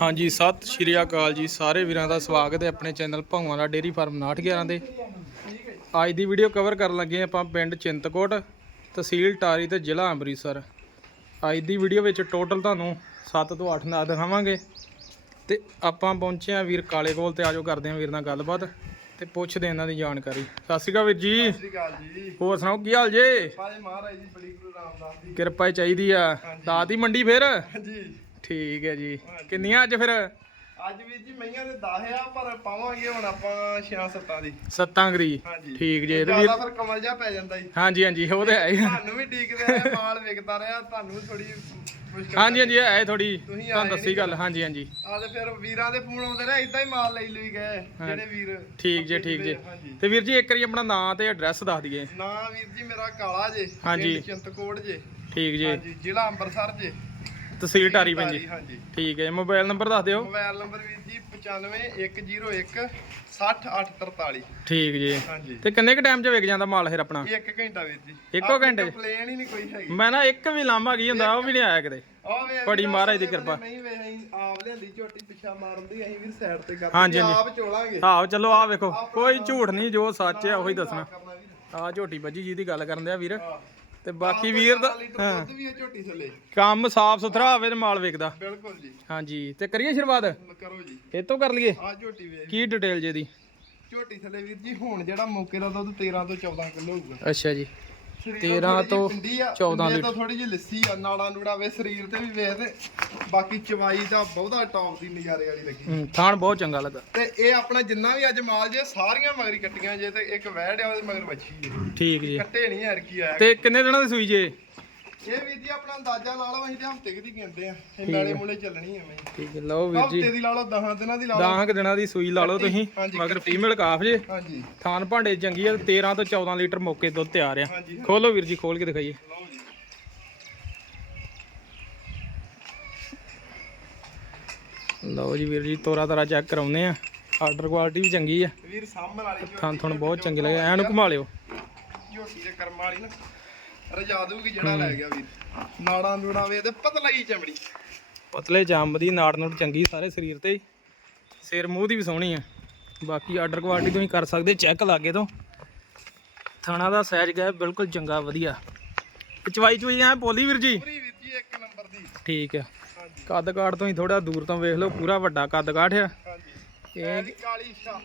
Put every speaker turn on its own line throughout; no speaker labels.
ਹਾਂਜੀ ਸਤਿ ਸ਼੍ਰੀ ਅਕਾਲ ਜੀ ਸਾਰੇ ਵੀਰਾਂ ਦਾ ਸਵਾਗਤ ਹੈ ਆਪਣੇ ਚੈਨਲ ਭੌਆਂ ਦਾ ਡੇਰੀ ਫਾਰਮ 911 ਦੇ। ਅੱਜ ਦੀ ਵੀਡੀਓ ਕਵਰ ਕਰਨ ਲੱਗੇ ਆਪਾਂ ਪਿੰਡ ਚਿੰਤਕੋਟ ਤਹਿਸੀਲ ਟਾਰੀ ਤੇ ਜ਼ਿਲ੍ਹਾ ਅੰਮ੍ਰਿਤਸਰ। ਅੱਜ ਦੀ ਵੀਡੀਓ ਵਿੱਚ ਟੋਟਲ ਤੁਹਾਨੂੰ 7 ਤੋਂ 8 ਨਾ ਦਿਖਾਵਾਂਗੇ ਤੇ ਆਪਾਂ ਪਹੁੰਚੇ ਆ ਵੀਰ ਕਾਲੇ ਕੋਲ ਤੇ ਆਜੋ ਕਰਦੇ ਆ ਵੀਰ ਨਾਲ ਗੱਲਬਾਤ ਤੇ ਪੁੱਛਦੇ ਇਹਨਾਂ ਦੀ ਜਾਣਕਾਰੀ। ਸਤਿ ਸ਼੍ਰੀ ਅਕਾਲ ਵੀਰ ਜੀ।
ਸਤਿ ਸ਼੍ਰੀ ਅਕਾਲ ਜੀ।
ਹੋਰ ਸੁਣਾਓ ਕੀ ਹਾਲ ਜੇ?
ਭਾਈ ਮਹਾਰਾਜ ਜੀ ਬੜੀ ਗੁਰੂ ਰਾਮਦਾਸ ਦੀ
ਕਿਰਪਾ ਚਾਹੀਦੀ ਆ। ਦਾਤੀ ਮੰਡੀ ਫੇਰ?
ਜੀ
ਠੀਕ ਹੈ ਜੀ। ਕਿੰਨੀਆਂ ਅੱਜ ਫਿਰ?
ਅੱਜ ਵੀ ਜੀ ਮਈਆਂ ਦੇ 10 ਆ ਪਰ ਪਾਵਾਂਗੇ ਹੁਣ ਆਪਾਂ 6-7 ਦੀ।
ਸੱਤਾਂਗਰੀ
ਹਾਂਜੀ।
ਠੀਕ ਜੇ ਤੇ ਵੀਰ
ਜ਼ਿਆਦਾ ਫਿਰ ਕਮਲ ਜਾ ਪੈ ਜਾਂਦਾ ਜੀ।
ਹਾਂਜੀ ਹਾਂਜੀ ਉਹ ਤੇ ਹੈ ਹੀ।
ਤੁਹਾਨੂੰ ਵੀ ਟੀਕਦੇ ਰਹੇ ਮਾਲ ਵਿਕਦਾ ਰਿਹਾ ਤੁਹਾਨੂੰ ਥੋੜੀ ਮੁਸ਼ਕਲ
ਹਾਂਜੀ ਹਾਂਜੀ ਹੈ ਥੋੜੀ
ਤੁਸੀਂ
ਤੁਹਾਨੂੰ
ਆਏ
ਦੱਸੀ ਗੱਲ ਹਾਂਜੀ ਹਾਂਜੀ।
ਆ ਤੇ ਫਿਰ ਵੀਰਾਂ ਦੇ ਫੋਨ ਆਉਂਦੇ ਰਹੇ ਇਦਾਂ ਹੀ ਮਾਲ ਲਈ ਲਈ ਗਏ ਜਿਹੜੇ ਵੀਰ
ਠੀਕ ਜੇ ਠੀਕ ਜੇ।
ਹਾਂਜੀ।
ਤੇ ਵੀਰ ਜੀ ਇੱਕ ਵਾਰੀ ਆਪਣਾ ਨਾਂ ਤੇ ਐਡਰੈਸ ਦੱਸ ਦਈਏ।
ਨਾ ਵੀਰ ਜੀ ਮੇਰਾ ਕਾਲਾ ਜੇ
ਹਾਂਜੀ।
ਪਿੰਡ ਚਿੰਤਕੋਟ ਜੇ।
ਠੀਕ ਜੇ।
ਹਾਂਜੀ ਜ਼ਿਲ੍ਹਾ ਅੰਮ੍ਰਿਤਸਰ ਜੇ।
ਤਹਿਸੀਲ ਟਾਰੀ ਪੈਂਦੀ।
ਹਾਂਜੀ।
ਠੀਕ ਹੈ ਮੋਬਾਈਲ ਨੰਬਰ ਦੱਸ ਦਿਓ।
ਮੋਬਾਈਲ ਨੰਬਰ ਵੀਰ ਜੀ 95101 60843
ਠੀਕ ਜੀ।
ਹਾਂਜੀ।
ਤੇ ਕਿੰਨੇ ਕ ਟਾਈਮ 'ਚ ਵਿਕ ਜਾਂਦਾ ਮਾਲ ਫਿਰ ਆਪਣਾ?
ਇੱਕ ਘੰਟਾ ਵੀਰ ਜੀ।
ਇੱਕੋ ਘੰਟੇ? 'ਚ?
ਕੰਪਲੇਨ ਹੀ ਨਹੀਂ ਕੋਈ ਹੈਗੀ।
ਮੈਂ ਨਾ ਇੱਕ ਵੀ ਲਾਂਭਾ ਕੀ ਹੁੰਦਾ ਉਹ ਵੀ ਨਹੀਂ ਆਇਆ ਕਿਤੇ।
ਆ
ਬੜੀ ਮਹਾਰਾਜ ਦੀ ਕਿਰਪਾ।
ਨਹੀਂ ਵੇ ਅਸੀਂ ਆਪ ਲਿਆਂਦੀ ਝੋਟੀ ਪਿੱਛਾ ਮਾਰਨ ਦੀ ਅਸੀਂ ਵੀ ਸਾਈਡ ਤੇ ਕਰਦੇ। ਜੀ। ਆਪ ਚੋਲਾਂਗੇ।
ਆਹੋ ਚਲੋ ਆਹ ਵੇਖੋ। ਕੋਈ ਝੂਠ ਨਹੀਂ ਜੋ ਸੱਚ ਹੈ ਉਹੀ ਦੱਸਣਾ। ਆਹ ਝੋਟੀ ਵੱਜੀ ਜਿਹਦੀ ਗੱਲ ਕਰਨ ਦਿਆ ਵੀਰ। ਤੇ ਬਾਕੀ ਵੀਰ ਦਾ
ਚਾਰ ਲੀਟਰ
ਹਾਂ।
ਦੁੱਧ ਵੀ ਹੈ ਝੋਟੀ ਥੱਲੇ।
ਕੰਮ ਸਾਫ਼ ਸੁਥਰਾ ਹੋਵੇ ਤੇ ਮਾਲ ਵਿਕਦਾ
ਬਿਲਕੁਲ ਜੀ।
ਹਾਂਜੀ ਤੇ ਕਰੀਏ ਸ਼ੁਰੂਆਤ?
ਕਰੋ ਜੀ।
ਇਹ ਤੋਂ ਕਰ ਲਈਏ?
ਆ ਝੋਟੀ ਵੇਖ।
ਕੀ ਡਿਟੇਲ ਜੇ ਦੀ
ਝੋਟੀ ਥੱਲੇ ਵੀਰ ਜੀ ਹੁਣ ਜਿਹੜਾ ਮੌਕੇ ਦਾ ਦੁੱਧ 13 ਤੋਂ 14 ਕਿਲੋ ਹੋਊਗਾ।
ਅੱਛਾ ਜੀ। 13
ਥੋੜ੍ਹੀ ਜਿਹੀ
ਤੋਂ
ਪਿੰਡੀ ਆ,
14
ਪਿੰਡੇ ਤੋਂ ਥੋੜੀ ਜਿਹੀ ਲੱਸੀ ਆ ਨਾੜਾ ਨੂੜਾ ਵੇ ਸਰੀਰ ਤੇ ਵੀ ਵੇਖ ਤੇ ਬਾਕੀ ਚਵਾਈ ਦਾ ਬਹੁਤਾ ਟੌਪ ਦੀ ਨਜ਼ਾਰੇ ਵਾਲੀ ਲੱਗੀ।
ਹੂੰ, ਥਾਣ ਬਹੁਤ ਚੰਗਾ ਲੱਗਾ।
ਤੇ ਇਹ ਆਪਣਾ ਜਿੰਨਾ ਵੀ ਅੱਜ ਮਾਲ ਜੇ ਸਾਰੀਆਂ ਮਗਰੀ ਕੱਟੀਆਂ ਜੇ ਤੇ ਇੱਕ ਵਹਿੜ ਆ ਉਹਦੇ ਮਗਰ ਵੱਛੀ
ਠੀਕ ਜੀ।
ਕੱਟੇ ਨਹੀਂ ਯਾਰ ਕੀ ਆਇਆ
ਤੇ ਕਿੰਨੇ ਦਿਨਾਂ ਦੀ ਸੂਈ ਜੇ?
ਇਹ ਵੀਰ ਜੀ ਆਪਣਾ ਅੰਦਾਜ਼ਾ ਲਾ ਲਓ ਅਸੀਂ ਤੇ ਹਫ਼ਤੇ ਦੀ ਗਿਣਦੇ ਆ ਇਹ ਨਾਲੇ ਮੂਲੇ ਚੱਲਣੀ ਐਵੇਂ।
ਠੀਕ ਹੈ ਲਓ ਵੀਰ ਜੀ।
ਹਫ਼ਤੇ ਦੀ ਲਾ ਲਓ 10 ਦਿਨਾਂ ਦੀ ਲਾ ਲਓ।
ਦਾਹਾਂ ਕੁ ਦਿਨਾਂ ਦੀ ਸੂਈ ਲਾ ਲਓ ਤੁਸੀਂ ਮਗਰ ਫੀਮੇਲ ਕਾਫ ਜੇ।
ਹਾਂਜੀ।
ਥਾਨ ਭਾਂਡੇ ਚੰਗੀ ਆ 13 ਤੋਂ 14 ਲੀਟਰ ਮੌਕੇ ਦੁੱਧ ਤਿਆਰ ਆ। ਖੋਲੋ ਵੀਰ ਜੀ ਖੋਲ ਕੇ ਦਿਖਾਈਏ।
ਲਓ ਜੀ।
ਵੀਰ ਜੀ ਤੋਰਾ ਤਰਾ ਚੈੱਕ ਕਰਾਉਨੇ ਆ। ਆਰਡਰ ਕੁਆਲਿਟੀ ਵੀ ਚੰਗੀ ਆ।
ਵੀਰ ਸਾਹਮਣ ਵਾਲੀ
ਥਾਨ ਤੁਹਾਨੂੰ ਬਹੁਤ ਚੰਗੇ ਲੱਗੇ। ਐਨੂੰ ਘੁਮਾ ਲਿਓ।
ਝੋਟੀ ਦੇ ਕਰਮ ਵਾਲੀ ਨਾ। ਰਜਾ ਦੂਗੀ ਜਿਹੜਾ ਲੈ ਗਿਆ ਵੀਰ ਨਾੜਾਂ ਨੂੜਾਂ ਵੇ ਤੇ ਪਤਲਾ ਚਮੜੀ।
ਪਤਲੇ ਜੰਮ ਦੀ ਨਾੜ ਨੂੜ ਚੰਗੀ ਸਾਰੇ ਸਰੀਰ ਤੇ। ਸਿਰ ਮੂੰਹ ਦੀ ਵੀ ਸੋਹਣੀ ਆ। ਬਾਕੀ ਆਰਡਰ ਕੁਆਲਿਟੀ ਤੁਸੀਂ ਕਰ ਸਕਦੇ ਚੈੱਕ ਲਾਗੇ ਤੋਂ। ਥਾਣਾ ਦਾ ਸਾਈਜ਼ ਗਿਆ ਬਿਲਕੁਲ ਚੰਗਾ ਵਧੀਆ। ਚਵਾਈ ਚੁਈ ਐ ਪੋਲੀ ਵੀਰ ਜੀ?
ਇੱਕ ਨੰਬਰ ਦੀ।
ਠੀਕ ਆ। ਕੱਦ ਕਾਠ ਤੋਂ ਹੀ ਥੋੜਾ ਦੂਰ ਤੋਂ ਵੇਖ ਲਓ ਪੂਰਾ ਵੱਡਾ ਕੱਦ ਕਾਠ ਆ।
ਹਾਂਜੀ।
ਇਹ
ਕਾਲੀ ਸ਼ਾ।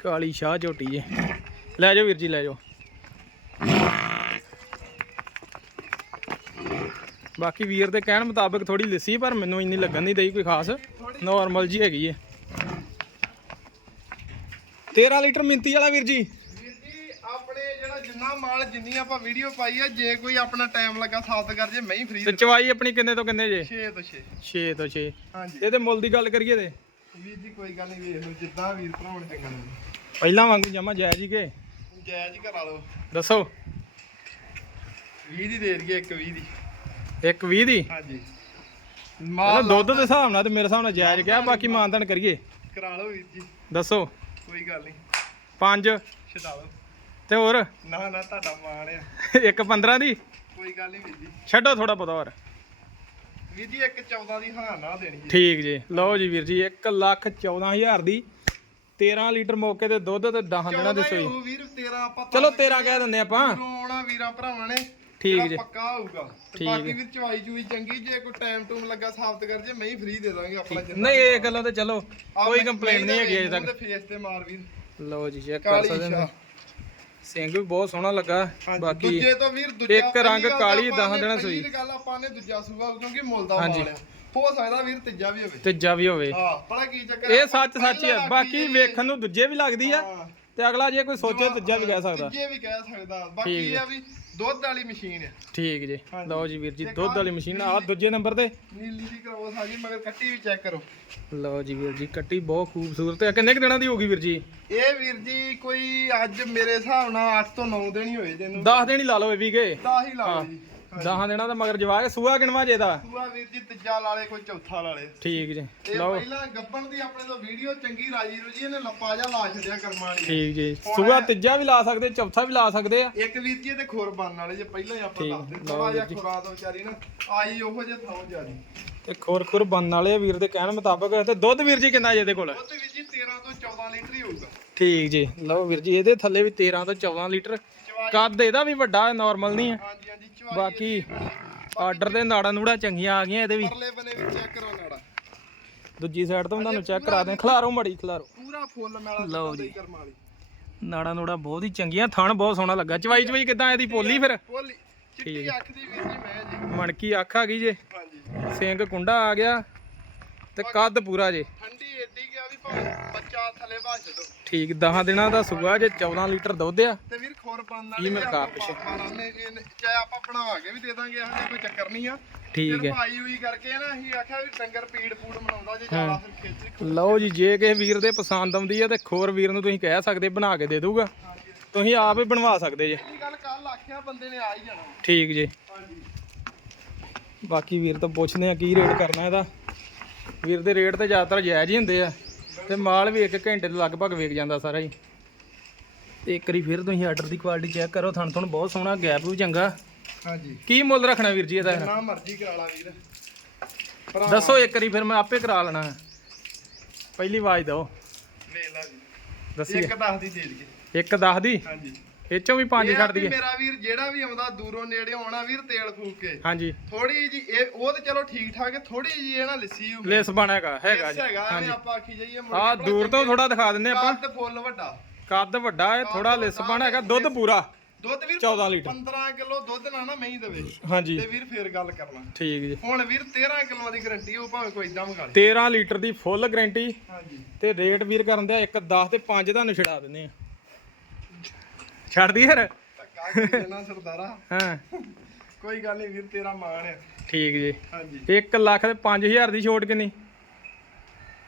ਕਾਲੀ ਸ਼ਾਹ ਝੋਟੀ ਜੇ। ਲੈ ਜਾਓ ਵੀਰ ਜੀ ਲੈ ਜਾਓ। ਬਾਕੀ ਵੀਰ ਦੇ ਕਹਿਣ ਮੁਤਾਬਕ ਥੋੜੀ ਲਿੱਸੀ ਪਰ ਮੈਨੂੰ ਇੰਨੀ ਲੱਗਣ ਨਹੀਂ ਦਈ ਕੋਈ ਖਾਸ। ਨਾਰਮਲ ਜੀ ਹੈਗੀ ਏ। 13 ਲੀਟਰ ਮਿੰਤੀ ਵਾਲਾ ਵੀਰ ਜੀ।
ਵੀਰ ਜੀ ਆਪਣੇ ਜਿਹੜਾ ਜਿੰਨਾ ਮਾਲ ਜਿੰਨੀ ਆਪਾਂ ਵੀਡੀਓ ਪਾਈ ਆ ਜੇ ਕੋਈ ਆਪਣਾ ਟਾਈਮ ਲੱਗਾ ਸਾਬਤ ਕਰ ਜੇ ਮੈਂ ਹੀ ਫ੍ਰੀ
ਤੇ ਚਵਾਈ ਆਪਣੀ ਕਿੰਨੇ ਤੋਂ ਕਿੰਨੇ ਜੇ?
6 ਤੋਂ 6
6 ਤੋਂ 6
ਹਾਂਜੀ।
ਇਹਦੇ ਮੁੱਲ ਦੀ ਗੱਲ ਕਰੀਏ ਤੇ।
ਵੀਰ ਜੀ ਕੋਈ ਗੱਲ ਨਹੀਂ ਜਿੱਦਾਂ ਵੀਰ ਭਰਾਉਣ ਚੰਗਾ ਲੱਗੇ
ਪਹਿਲਾਂ ਵਾਂਗੂ ਜਮਾ ਜਾਇਜ਼ ਹੀ ਕੇ?
ਜਾਇਜ਼ ਹੀ ਕਰਾ ਲਓ।
ਦੱਸੋ।
20 ਦੀ ਦੇ ਦਈਏ ਇੱਕ 20 ਦੀ।
ਇੱਕ 20 ਦੀ?
ਹਾਂਜੀ। ਮਾਲ
ਦੁੱਧ ਦੇ ਹਿਸਾਬ ਨਾਲ ਤੇ ਮੇਰੇ ਹਿਸਾਬ ਨਾਲ ਜਾਇਜ਼ ਗਿਆ ਬਾਕੀ ਮਾਨਤਨ ਕਰੀਏ।
ਕਰਾ ਲਓ ਵੀਰ ਜੀ।
ਦੱਸੋ।
ਕੋਈ ਗੱਲ ਨਹੀਂ।
5
ਛਡਾ ਲਓ।
ਤੇ ਹੋਰ?
ਨਾ ਨਾ ਤੁਹਾਡਾ ਮਾਣ ਆ।
ਇੱਕ 15 ਦੀ?
ਕੋਈ ਗੱਲ ਨਹੀਂ ਵੀਰ ਜੀ।
ਛੱਡੋ ਥੋੜਾ ਬਹੁਤਾ ਹੋਰ।
ਵੀਰ ਜੀ ਇੱਕ 14 ਦੀ ਹਾਂ ਨਾ ਦੇਣੀ ਜੀ
ਠੀਕ ਜੀ। ਲਓ ਜੀ ਵੀਰ ਜੀ 1 ਲੱਖ 14000 ਦੀ। 13 ਲੀਟਰ ਮੌਕੇ ਤੇ ਦੁੱਧ ਤੇ 10 ਦਿਨਾਂ ਦੀ
14 ਹੀ
ਸੂਈ।
ਹੋਊ ਵੀਰ 13 ਆਪਾਂ
ਚਲੋ 13 ਕਹਿ ਦਿੰਦੇ ਆਪਾਂ।
ਆਉਣਾ ਵੀਰਾਂ ਭਰਾਵਾਂ ਨੇ।
ਠੀਕ ਜੀ।
ਪੱਕਾ ਹੋਊਗਾ ਤੇ
ਠੀਕ
ਬਾਕੀ ਵੀਰ ਚਵਾਈ ਚੂਈ ਚੰਗੀ ਜੇ ਕੋਈ ਟਾਈਮ ਟੂਮ ਲੱਗਾ ਸਾਬਤ ਕਰ ਜੇ ਮੈਂ ਹੀ ਫ੍ਰੀ ਦੇ ਦਾਂਗੇ ਆਪਣਾ ਜਿੰਨਾ
ਨਹੀਂ ਇਹ ਗੱਲਾਂ ਤੇ ਚਲੋ ਕੋਈ ਕੰਪਲੇਂਟ ਨਹੀਂ ਹੈਗੀ ਅਜੇ ਤੱਕ।
ਫੇਸ ਤੇ ਮਾਰ ਵੀਰ
ਲਓ ਜੀ ਚੈੱਕ ਕਰ
ਕਾਲੀ
ਸਕਦੇ ਨੇ।
ਸ਼ਾਹ
ਸਿੰਘ ਵੀ ਬਹੁਤ ਸੋਹਣਾ ਲੱਗਾ। ਬਾਕੀ
ਦੂਜੇ ਤੋਂ ਵੀਰ ਦੂਜਾ
ਇੱਕ ਰੰਗ
ਪਹਿਲੀ ਗੱਲ
ਕਾਲੀ,
ਆਪਾਂ
ਦਸਾਂ
ਨੇ-
ਦਿਨਾਂ
ਪਹਿਲੀ। ਗੱਲ ਆਪਾਂ ਨੇ ਦੂਜਾ ਸੂਆ ਕਿਉਂਕਿ ਮੁੱਲ ਦਾ
ਹਾਂਜੀ।
ਮਾਲ ਆ ਹੋ ਸਕਦਾ ਵੀਰ ਤੀਜਾ ਵੀ ਹੋਵੇ।
ਤੀਜਾ ਵੀ ਹੋਵੇ।
ਹਾਂ ਪਤਾ ਕੀ ਚੱਕਰ
ਇਹ ਸੱਚ ਸੱਚ ਹੀ ਆ। ਬਾਕੀ ਵੇਖਣ ਨੂੰ ਦੂਜੇ ਵੀ ਲੱਗਦੀ ਆ। ਤੇ ਅਗਲਾ ਜੇ ਕੋਈ ਸੋਚੇ ਤੀਜਾ ਵੀ ਕਹਿ ਸਕਦਾ।
ਤੀਜੇ ਵੀ ਕਹਿ ਸਕਦਾ। ਬਾਕੀ ਇਹ ਆ ਵੀ ਦੁੱਧ ਵਾਲੀ ਮਸ਼ੀਨ ਆ।
ਠੀਕ ਜੀ।
ਹਾਂਜੀ।
ਲਓ ਜੀ ਵੀਰ ਜੀ
ਤੇ
ਦੁੱਧ ਵਾਲੀ ਮਸ਼ੀਨ ਆ ਦੂਜੇ ਨੰਬਰ ਤੇ।
ਨੀਲੀ ਦੀ ਕਰੋਸ ਆ ਗਈ ਮਗਰ ਕੱਟੀ ਵੀ ਚੈੱਕ ਕਰੋ।
ਲਓ ਜੀ ਵੀਰ ਜੀ ਕੱਟੀ ਬਹੁਤ ਖੂਬਸੂਰਤ ਹੈ ਕਿੰਨੇ ਕੁ ਦਿਨਾਂ ਦੀ ਹੋਗੀ ਵੀਰ ਜੀ?
ਇਹ ਵੀਰ ਜੀ ਕੋਈ ਅੱਜ ਮੇਰੇ ਹਿਸਾਬ ਨਾਲ 8 ਤੋਂ 9 ਦਿਨ ਹੀ ਹੋਏ ਜਿਹਨੂੰ
10 ਦਿਨ ਹੀ ਲਾ ਲਓ ਇਹ ਵੀ ਕੇ।
10 ਹੀ ਲਾ ਲਓ ਜੀ।
ਦਹਾਂ ਦਿਨਾਂ ਦਾ ਮਗਰ ਜਵਾ ਕੇ ਸੂਆ ਕਿਣਵਾ ਜੇ ਦਾ
ਸੂਆ ਵੀਰ ਜੀ ਤੀਜਾ ਲਾਲੇ ਕੋਈ ਚੌਥਾ ਲਾਲੇ
ਠੀਕ ਜੀ
ਇਹ
ਲਓ।
ਪਹਿਲਾਂ ਗੱਬਣ ਦੀ ਆਪਣੇ ਤੋਂ ਵੀਡੀਓ ਚੰਗੀ ਰਾਜੀ ਰੁਜੀ ਇਹਨੇ ਲੱਪਾ ਜਾ ਲਾ ਛੱਡਿਆ ਕਰਮਾਂ ਵਾਲੀ
ਠੀਕ ਜੀ ਸੂਆ ਤੀਜਾ ਵੀ ਲਾ ਸਕਦੇ ਚੌਥਾ ਵੀ ਲਾ ਸਕਦੇ ਆ।
ਇੱਕ ਵੀਰ ਜੀ ਇਹਦੇ ਖੋਰ ਬਣਨ ਵਾਲੇ ਜੇ ਪਹਿਲਾਂ ਹੀ ਆਪਾਂ
ਠੀਕ,
ਦੱਸਦੇ
ਲਓ
ਥੋੜਾ ਜਿਹਾ
ਵੀਰ ਜੀ।
ਖੁਰਾ ਦੋ ਵਿਚਾਰੀ ਨਾ ਆਈ ਉਹੋ ਜੇ ਥਾਂ ਜਾਰੀ
ਤੇ ਖੋਰ ਖੁਰ ਬੰਨ ਵਾਲੇ ਆ ਵੀਰ ਦੇ ਕਹਿਣ ਮੁਤਾਬਕ ਤੇ ਦੁੱਧ ਵੀਰ ਜੀ ਕਿੰਨਾ ਜੇ ਇਹਦੇ ਕੋਲ?
ਉਹ ਤੇ ਵੀਰ ਜੀ 13 ਤੋਂ 14 ਲੀਟਰ ਹੀ ਹੋਊਗਾ।
ਠੀਕ ਜੀ ਲਓ ਵੀਰ ਜੀ ਇਹਦੇ ਥੱਲੇ ਵੀ 13 ਤੋਂ 14 ਲੀਟਰ। ਕੱਦ ਇਹਦਾ ਵੀ ਵੱਡਾ ਨਾਰਮਲ ਨਹੀਂ ਹੈ।
ਹਾਂਜੀ
ਬਾਕੀ ਆਰਡਰ ਦੇ ਨਾੜਾਂ ਨੂੜਾ ਚੰਗੀਆਂ ਆ ਗਈਆਂ ਇਹਦੇ ਵੀ।
ਪਰਲੇ ਬਨੇ ਵੀ ਚੈੱਕ ਕਰੋ ਨਾੜਾ।
ਦੂਜੀ ਸਾਈਡ ਤੋਂ ਤੁਹਾਨੂੰ ਚੈੱਕ ਕਰਾ ਦਿਆਂ। ਖਲਾਰੋ ਮੜੀ ਖਲਾਰੋ।
ਪੂਰਾ ਫੁੱਲ ਮੈਲਾ
ਲਓ ਜੀ।
ਹੀ ਕਰਮਾਂ ਵਾਲੀ
ਨਾੜਾਂ ਨੂੜਾ ਬਹੁਤ ਹੀ ਚੰਗੀਆਂ ਥਣ ਬਹੁਤ ਸੋਹਣਾ ਲੱਗਾ। ਚਵਾਈ ਚਵਾਈ ਕਿਦਾਂ ਇਹਦੀ ਪੋਲੀ ਫਿਰ?
ਪੋਲੀ। ਚਿੱਟੀ ਅੱਖ ਦੀ ਵੀਰ ਜੀ ਮੈਂ ਜੀ।
ਮਣਕੀ ਅੱਖ ਆ ਗਈ ਜੇ।
ਹਾਂਜੀ।
ਸਿੰਗ ਕੁੰਡਾ ਆ ਗਿਆ ਤੇ ਕੱਦ ਪੂਰਾ ਜੇ।
ਠੰਡੀ ਏਡੀ ਬੱਚਾ ਥੱਲੇ ਭਾ ਛੱਡੋ
ਠੀਕ 10 ਦਿਨਾਂ ਦਾ ਸੂਆ ਜੇ 14 ਲੀਟਰ ਦੁੱਧ ਆ
ਤੇ ਵੀਰ ਖੋਰ ਬੰਨ
ਕੀ
ਵਾਲੇ
ਮਿਲਕਾ
ਇਹਨੇ- ਚਾਹੇ ਆਪਾਂ ਬਣਾ ਕੇ ਵੀ ਦੇ ਦਾਂਗੇ ਇਹੋ ਜਿਹਾ ਕੋਈ ਚੱਕਰ ਨਹੀਂ ਆ।
ਠੀਕ ਹੈ।
ਭਾਈ ਹੋਈ ਕਰਕੇ ਨਾ ਅਸੀਂ ਆਖਿਆ ਵੀ ਡੰਗਰ ਪੀੜ ਪੂੜ ਬਣਾਉਂਦਾ ਜੇ ਜ਼ਿਆਦਾ ਫਿਰ ਖੇਚ
ਲਓ ਜੀ ਜੇ ਕਿਸੇ ਵੀਰ ਦੇ ਪਸੰਦ ਆਉਂਦੀ ਆ ਤੇ ਖੋਰ ਵੀਰ ਨੂੰ ਤੁਸੀਂ ਕਹਿ ਸਕਦੇ ਬਣਾ ਕੇ ਦੇ ਦੂਗਾ ਤੁਸੀਂ ਆਪ ਹੀ ਬਣਵਾ ਸਕਦੇ ਜੇ।
ਗੱਲ ਕੱਲ ਆਖਿਆ ਬੰਦੇ ਨੇ ਆ ਹੀ ਜਾਣਾ।
ਠੀਕ ਜੀ। ਬਾਕੀ ਵੀਰ ਤੋਂ ਪੁੱਛਦੇ ਆ ਕੀ ਰੇਟ ਕਰਨਾ ਇਹਦਾ? ਵੀਰ ਦੇ ਰੇਟ ਤੇ ਜ਼ਿਆਦਾਤਰ ਜਾਇਜ਼ ਹੀ ਹੁੰਦੇ ਆ। ਤੇ ਮਾਲ ਵੀ 1 ਘੰਟੇ ਦੇ ਲਗਭਗ ਵਿਕ ਜਾਂਦਾ ਸਾਰਾ ਹੀ ਤੇ ਇੱਕ ਵਾਰੀ ਫਿਰ ਤੁਸੀਂ ਆਰਡਰ ਦੀ ਕੁਆਲਿਟੀ ਚੈੱਕ ਕਰੋ ਥਣ ਥਣ ਬਹੁਤ ਸੋਹਣਾ ਗੈਪ ਵੀ ਚੰਗਾ।
ਹਾਂਜੀ।
ਕੀ ਮੁੱਲ ਰੱਖਣਾ ਵੀਰ ਜੀ ਇਹਦਾ?
ਜਿੰਨਾ ਮਰਜ਼ੀ ਕਰਾ ਲਾ ਵੀਰ।
ਦੱਸੋ ਇੱਕ ਵਾਰੀ ਫਿਰ ਮੈਂ ਆਪੇ ਕਰਾ ਲੈਣਾ। ਪਹਿਲੀ ਆਵਾਜ਼ ਦਿਓ।
ਵੇਖ ਲਾ ਜੀ।
ਦੱਸੀ
ਇੱਕ ਦੱਸ ਦੀ ਦੇ ਦਈਏ।
ਇੱਕ ਦੱਸ ਦੀ?
ਹਾਂਜੀ।
ਇਹ ਚੋਂ ਵੀ ਪੰਜ
ਇਹ ਆ
ਛੱਡ
ਵੀ
ਦਈਏ।
ਮੇਰਾ ਵੀਰ ਜਿਹੜਾ ਵੀ ਆਉਂਦਾ ਦੂਰੋਂ ਨੇੜੇ ਆਉਣਾ ਵੀਰ ਤੇਲ ਫੂਕ ਕੇ।
ਹਾਂਜੀ।
ਥੋੜੀ ਜੀ ਇਹ ਉਹ ਤੇ ਚਲੋ ਠੀਕ ਠਾਕ ਹੈ ਥੋੜੀ ਜੀ ਇਹ ਨਾ ਲਿੱਸੀ ਹੋਊ
ਲੇਸ ਬਣਾਗਾ ਹੈਗਾ ਜੀ।
ਹੈਗਾ
ਹਾਂਜੀ।
ਆਪਾਂ ਆਖੀ ਜਾਈਏ ਮੁੜ
ਆ
ਕੇ
ਦੂਰ ਤੋਂ ਥੋੜਾ ਦਿਖਾ ਦਿੰਨੇ ਆਪਾਂ।
ਕੱਦ ਫੁੱਲ ਵੱਡਾ।
ਕੱਦ ਵੱਡਾ ਹੈ ਥੋੜਾ ਲਿਸ ਬਣ ਹੈਗਾ ਦੁੱਧ ਪੂਰਾ।
ਦੁੱਧ ਵੀਰ
14 ਲੀਟਰ।
15 ਕਿਲੋ ਦੁੱਧ ਨਾ ਨਾ ਮਹੀਂ ਦੇਵੇ।
ਹਾਂਜੀ।
ਤੇ ਵੀਰ ਫੇਰ ਗੱਲ ਕਰਨਾ।
ਠੀਕ ਜੀ।
ਹੁਣ ਵੀਰ 13 ਕਿਲੋ ਦੀ ਗਰੰਟੀ ਉਹ ਭਾਵੇਂ ਕੋਈ ਇਦਾਂ ਮੰਗਾ ਲੇ।
13 ਲੀਟਰ ਦੀ ਫੁੱਲ ਗਾਰੰਟੀ
ਹਾਂਜੀ।
ਤੇ ਰੇਟ ਵੀਰ ਕਰਨ ਦਿਆ 1 10 ਤੇ 5 ਤੁਹਾਨੂੰ ਛਡਾ ਦਿੰਦੇ ਆ। ਛੱਡ ਦੀ ਯਾਰ
ਧੱਕਾ ਕਰੀ ਨਾ ਸਰਦਾਰਾ।
ਹਾਂ।
ਕੋਈ ਗੱਲ ਨਹੀਂ ਵੀਰ ਤੇਰਾ ਮਾਣ ਹੈ
ਠੀਕ ਜੀ।
ਹਾਂਜੀ।
1 ਲੱਖ ਤੇ 5000 ਦੀ ਛੋਟ ਕਿੰਨੀ?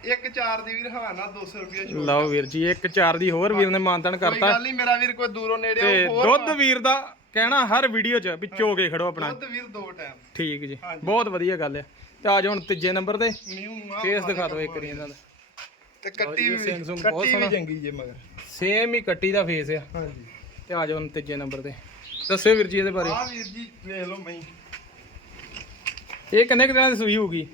ਇੱਕ ਚਾਰ ਦੀ ਵੀਰ ਹਵਾਨਾ 200 ਰੁਪਏ ਛੋੜ
ਲਓ ਵੀਰ ਜੀ 1 4 ਦੀ ਹੋਰ ਵੀਰ ਨੇ ਮਾਨਤਨ
ਕੋਈ
ਕਰਤਾ।
ਗੱਲ ਨਹੀਂ ਮੇਰਾ ਵੀਰ ਕੋਈ ਦੂਰੋਂ ਨੇੜੇ
ਤੇ
ਹੋਰ
ਦੁੱਧ ਵੀਰ ਦਾ ਕਹਿਣਾ ਹਰ ਵੀਡੀਓ 'ਚ ਵੀ ਚੋ ਕੇ ਖੜੋ ਆਪਣਾ।
ਦੁੱਧ ਵੀਰ ਦੋ ਟਾਈਮ
ਠੀਕ ਜੀ। ਬਹੁਤ ਵਧੀਆ ਗੱਲ ਹੈ ਤੇ ਆ ਹੁਣ ਤੀਜੇ ਨੰਬਰ ਤੇ।
ਆ
ਫੇਸ ਦਿਖਾ ਦਿਓ ਇੱਕ ਵਾਰੀ ਇਹਨਾਂ ਦਾ।
ਤੇ ਕੱਟੀ ਵੀ ਕੱਟੀ ਵੀ। ਚੰਗੀ ਜੇ ਮਗਰ।
ਸੇਮ ਹੀ ਕੱਟੀ ਦਾ ਫੇਸ ਆ।
ਹਾਂਜੀ।
ਤੇ ਆ ਜਾਓ ਹੁਣ ਤੀਜੇ ਨੰਬਰ ਤੇ। ਦੱਸਿਓ ਵੀਰ ਜੀ ਇਹਦੇ ਬਾਰੇ।
ਆ ਵੀਰ ਜੀ ਵੇਖ ਲਓ ਮਈ
ਇਹ ਕਿੰਨੇ ਕੁ ਦਿਨਾਂ ਦੀ ਸੂਈ ਹੋਊਗੀ?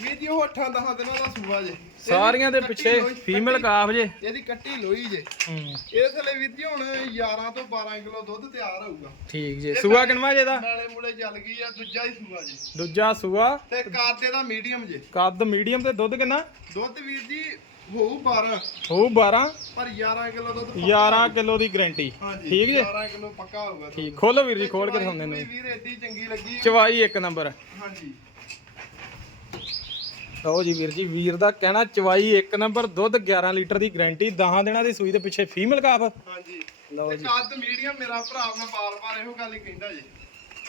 ਵੀਰ ਜੀ ਉਹ 8 10 ਦਿਨਾਂ ਦਾ ਸੂਆ ਜੇ।
ਸਾਰੀਆਂ ਦੇ ਪਿੱਛੇ ਫੀਮੇਲ ਕਾਫ ਜੇ।
ਇਹਦੀ ਕੱਟੀ ਲੋਈ ਜੇ।
ਹੂੰ।
ਇਹਦੇ ਥੱਲੇ ਵੀਰ ਜੀ ਹੁਣ 11 ਤੋਂ 12 ਕਿਲੋ ਦੁੱਧ ਤਿਆਰ ਹੋਊਗਾ।
ਠੀਕ ਜੇ। ਸੂਆ ਕਿੰਨਵਾ ਜੇ ਦਾ
ਨਾਲੇ ਮੂਲੇ ਚੱਲ ਗਈ ਆ ਦੂਜਾ ਹੀ ਸੂਆ ਜੀ।
ਦੂਜਾ ਸੂਆ।
ਤੇ ਕਾਦੇ ਦਾ ਮੀਡੀਅਮ ਜੇ।
ਕੱਦ ਮੀਡੀਅਮ ਤੇ ਦੁੱਧ ਕਿੰਨਾ?
ਦੁੱਧ ਵੀਰ ਜੀ ਹੋਊ 12
ਹੋਊ 12
ਪਰ 11 ਕਿਲੋ ਦੁੱਧ ਪੱਕਾ
11 ਕਿਲੋ ਦੀ ਗਾਰੰਟੀ ਠੀਕ ਜੇ?
11 ਕਿਲੋ ਪੱਕਾ ਹੋਊਗਾ।
ਠੀਕ ਖੋਲੋ ਵੀਰ ਜੀ ਖੋਲ ਕੇ ਦਿਖਾਉਂਦੇ ਨੇ।
ਵੀਰ ਏਡੀ ਚੰਗੀ ਲੱਗੀ।
ਚਵਾਈ ਇੱਕ ਨੰਬਰ।
ਹਾਂਜੀ।
ਲਓ ਜੀ ਵੀਰ ਜੀ ਵੀਰ ਦਾ ਕਹਿਣਾ ਚਵਾਈ ਇੱਕ ਨੰਬਰ ਦੁੱਧ 11 ਲੀਟਰ ਦੀ ਗਾਰੰਟੀ 10 ਦਿਨਾਂ ਦੀ ਸੂਈ ਦੇ ਪਿੱਛੇ ਫੀਮੇਲ ਕਾਫ
ਹਾਂਜੀ।
ਲਓ ਜੀ।
ਕੱਦ ਮੀਡੀਅਮ ਮੇਰਾ ਭਰਾ ਮੈਂ ਬਾਰ-ਬਾਰ ਇਹੋ ਗੱਲ ਹੀ ਕਹਿੰਦਾ ਜੀ।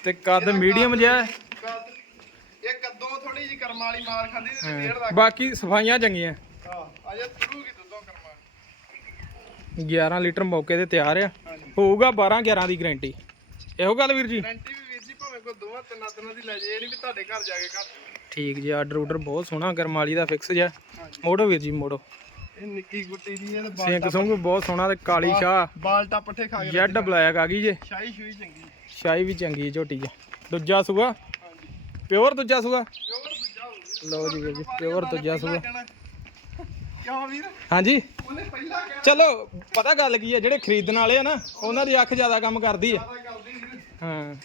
ਤੇ ਕੱਦ ਮੀਡੀਅਮ ਜਿਹਾ
ਇਹ ਕਦੋਂ ਥੋੜੀ ਜੀ ਕਰਮਾਂ ਵਾਲੀ ਮਾਰ ਖਾਂਦੀ ਤੇ ਡੇਢ ਲੱਖ
ਬਾਕੀ ਸਫਾਈਆਂ ਚੰਗੀਆਂ।
ਅਜੇ ਤੁਰੂਗੀ ਦੁੱਧੋਂ ਕਰਮਾਂ
11 ਲੀਟਰ ਮੌਕੇ ਤੇ ਤਿਆਰ ਆ।
ਹਾਂਜੀ
ਹੋਊਗਾ 12 11 ਦੀ ਗਾਰੰਟੀ। ਇਹੋ ਗੱਲ ਵੀਰ ਜੀ?
ਗਰੰਟੀ ਵੀ ਵੀਰ ਜੀ ਭਾਵੇਂ ਕੋਈ ਦੋਵਾਂ ਤਿੰਨਾਂ ਦਿਨਾਂ ਦੀ ਲੈ ਜੇ ਇਹ ਨਹੀਂ ਵੀ ਤੁਹਾਡੇ ਘਰ ਜਾ ਕੇ ਘਰ।
ਠੀਕ ਜੀ ਆਰਡਰ ਆਰਡਰ ਬਹੁਤ ਸੋਹਣਾ ਗਰਮਾਲੀ ਦਾ ਫਿਕਸ ਜਿਹਾ।
ਹਾਂਜੀ।
ਮੋੜੋ ਵੀਰ ਜੀ ਮੋੜੋ।
ਇਹ ਨਿੱਕੀ ਗੁੱਟੀ ਦੀ ਇਹ ਤੇ
ਸਿੰਕ ਸੁੰਗ ਬਹੁਤ ਸੋਹਣਾ ਤੇ ਕਾਲੀ ਸ਼ਾਹ।
ਬਾਲਟਾ ਪੱਠੇ ਖਾ ਕੇ
ਜੈਡ ਬਲੈਕ ਆ ਗਈ ਜੇ।
ਸ਼ਾਹੀ ਸ਼ੂਈ ਚੰਗੀ।
ਸ਼ਾਈ ਵੀ ਚੰਗੀ ਹੈ ਝੋਟੀ ਆ ਦੂਜਾ ਸੂਆ?
ਹਾਂਜੀ।
ਪਿਓਰ ਦੂਜਾ ਸੂਆ?
ਪਿਓਰ ਦੂਜਾ ਹੋਊ।
ਲਓ ਜੀ ਵੀਰ ਜੀ ਪਿਓਰ ਦੂਜਾ ਸੂਆ।
ਕਿਉਂ ਵੀਰ?
ਹਾਂਜੀ।
ਉਹਨੇ ਪਹਿਲਾਂ ਕਹਿਣਾ
ਚਲੋ ਪਤਾ ਗੱਲ ਕੀ ਹੈ ਜਿਹੜੇ ਖਰੀਦਣ ਵਾਲੇ ਆ ਨਾ ਉਹਨਾਂ ਦੀ ਅੱਖ ਜ਼ਿਆਦਾ ਕੰਮ ਕਰਦੀ ਹੈ
ਕਰਦੀ
ਹਾਂ।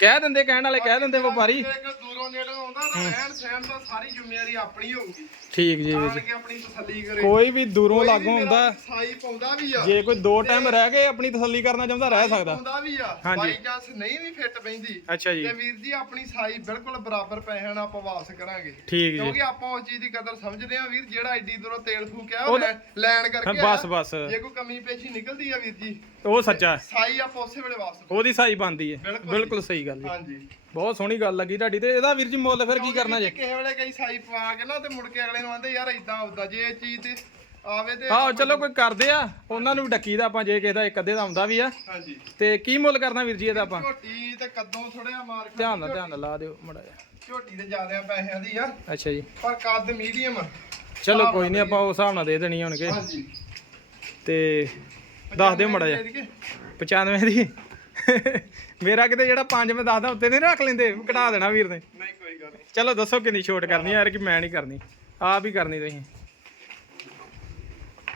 ਕਹਿ ਦਿੰਦੇ ਕਹਿਣ ਵਾਲੇ ਕਹਿ ਦਿੰਦੇ ਵਪਾਰੀ।
ਇੱਕ ਦੂਰੋਂ ਨੇੜੇ ਆਉਂਦਾ ਤਾਂ ਰਹਿਣ ਸਹਿਣ ਦਾ ਸਾਰੀ ਜ਼ਿੰਮੇਵਾਰੀ ਆਪਣੀ ਹੋਊਗੀ।
ਠੀਕ ਜੀ। ਵੀਰ
ਆਣ
ਜੀ
ਕੇ ਆਪਣੀ ਤਸੱਲੀ ਕਰੇ।
ਕੋਈ ਵੀ ਦੂਰੋਂ
ਕੋਈ ਵੀ
ਲਾਗੋਂ
ਮੇਰਾ
ਹੁੰਦਾ।
ਸਾਈ ਪਾਉਂਦਾ ਵੀ ਆ।
ਜੇ ਕੋਈ ਦੋ ਟਾਈਮ ਰਹਿ ਕੇ ਆਪਣੀ ਤਸੱਲੀ ਕਰਨਾ ਚਾਹੁੰਦਾ ਰਹਿ ਸਕਦਾ।
ਪਾਉਂਦਾ ਵੀ ਆ।
ਹਾਂਜੀ।
ਬਾਈ ਚਾਂਸ ਨਹੀਂ ਵੀ ਫਿੱਟ ਪੈਂਦੀ।
ਅੱਛਾ ਜੀ।
ਤੇ ਵੀਰ ਜੀ ਆਪਣੀ ਸਾਈ ਬਿਲਕੁਲ ਬਰਾਬਰ ਪੈਸਿਆਂ ਨਾਲ ਆਪਾਂ ਵਾਪਸ ਕਰਾਂਗੇ।
ਠੀਕ ਜੀ।
ਕਿਉਂਕਿ ਆਪਾਂ ਉਸ ਚੀਜ਼ ਦੀ ਕਦਰ ਸਮਝਦੇ ਆ ਵੀਰ ਜਿਹੜਾ ਐਡੀ ਦੂਰੋਂ ਤੇਲ ਫੂਕਿਆ ਉਹ ਲੈ- ਲੈਣ ਕਰਕੇ
ਬਸ
ਆਇਆ।
ਬਸ।
ਜੇ ਕੋਈ ਕਮੀ ਪੇਸ਼ੀ ਨਿਕਲਦੀ ਆ ਵੀਰ ਜੀ
ਉਹ ਸੱਚਾ। ਹੈ।
ਸਾਈ ਆਪਾਂ ਉਸੇ ਵੇਲੇ ਵਾਪਸ
ਉਹਦੀ ਸਹੀ ਬਣਦੀ ਹੈ
ਬਿਲਕੁਲ
ਬਿਲਕੁਲ ਸਹੀ ਗੱਲ
ਹਾਂਜੀ।
ਬਹੁਤ ਸੋਹਣੀ ਗੱਲ ਲੱਗੀ ਤੁਹਾਡੀ ਤੇ ਇਹਦਾ ਵੀਰ ਜੀ ਮੁੱਲ ਫਿਰ ਕੀ ਕਰਨਾ ਜੇ?
ਕਿਸੇ ਵੇਲੇ ਕਈ ਸਾਈ ਪਵਾ ਕੇ ਨਾ ਤੇ ਮੁੜ ਕੇ ਅਗਲੇ ਨੂੰ ਆਂਦੇ ਯਾਰ ਇਦਾਂ ਹੁੰਦਾ ਜੇ ਇਹ ਚੀਜ਼ ਤੇ ਆਵੇ ਤੇ
ਆਹੋ ਚਲੋ ਕੋਈ ਕਰਦੇ ਆ ਉਹਨਾਂ ਨੂੰ ਵੀ ਡੱਕੀਦਾ ਆਪਾਂ ਜੇ ਕਿਸੇ ਦਾ ਇੱਕ ਅੱਧੇ ਦਾ ਆਉਂਦਾ ਵੀ ਆ।
ਹਾਂਜੀ।
ਤੇ ਕੀ ਮੁੱਲ ਕਰਨਾ ਵੀਰ ਜੀ ਇਹਦਾ ਆਪਾਂ?
ਝੋਟੀ ਤੇ ਕਦੋਂ ਥੋੜਿਆ ਮਾਰ ਖਾ-
ਧਿਆਨ ਨਾਲ ਧਿਆਨ ਨਾਲ ਲਾ ਦਿਓ ਮੜਾ
ਝੋਟੀ। ਤੇ ਜ਼ਿਆਦਾ ਪੈਸਿਆਂ ਦੀ ਆ।
ਅੱਛਾ ਜੀ।
ਪਰ ਕੱਦ ਮੀਡੀਅਮ
ਚਲੋ ਕੋਈ ਨਹੀਂ ਆਪਾਂ ਉਸ ਹਿਸਾਬ ਨਾਲ ਦੇ ਦੇਣੀ ਹੋਣਗੇ
ਹਾਂਜੀ।
ਤੇ ਦੱਸ ਦਿਓ ਮੜਾ ਜਾ 95 ਦੀ ਮੇਰਾ ਕਿਤੇ ਜਿਹੜਾ 5 ਮੈਂ ਦੱਸਦਾ ਉੱਤੇ ਨਹੀਂ ਰੱਖ ਲੈਂਦੇ। ਘਟਾ ਦੇਣਾ ਵੀਰ ਨੇ।
ਨਹੀਂ ਕੋਈ ਗੱਲ ਨਹੀਂ
ਚਲੋ ਦੱਸੋ ਕਿੰਨੀ ਛੋਟ ਕਰਨੀ ਯਾਰ ਕਿ ਮੈਂ ਨਹੀਂ ਕਰਨੀ। ਆਪ ਹੀ ਕਰਨੀ ਤੁਸੀਂ।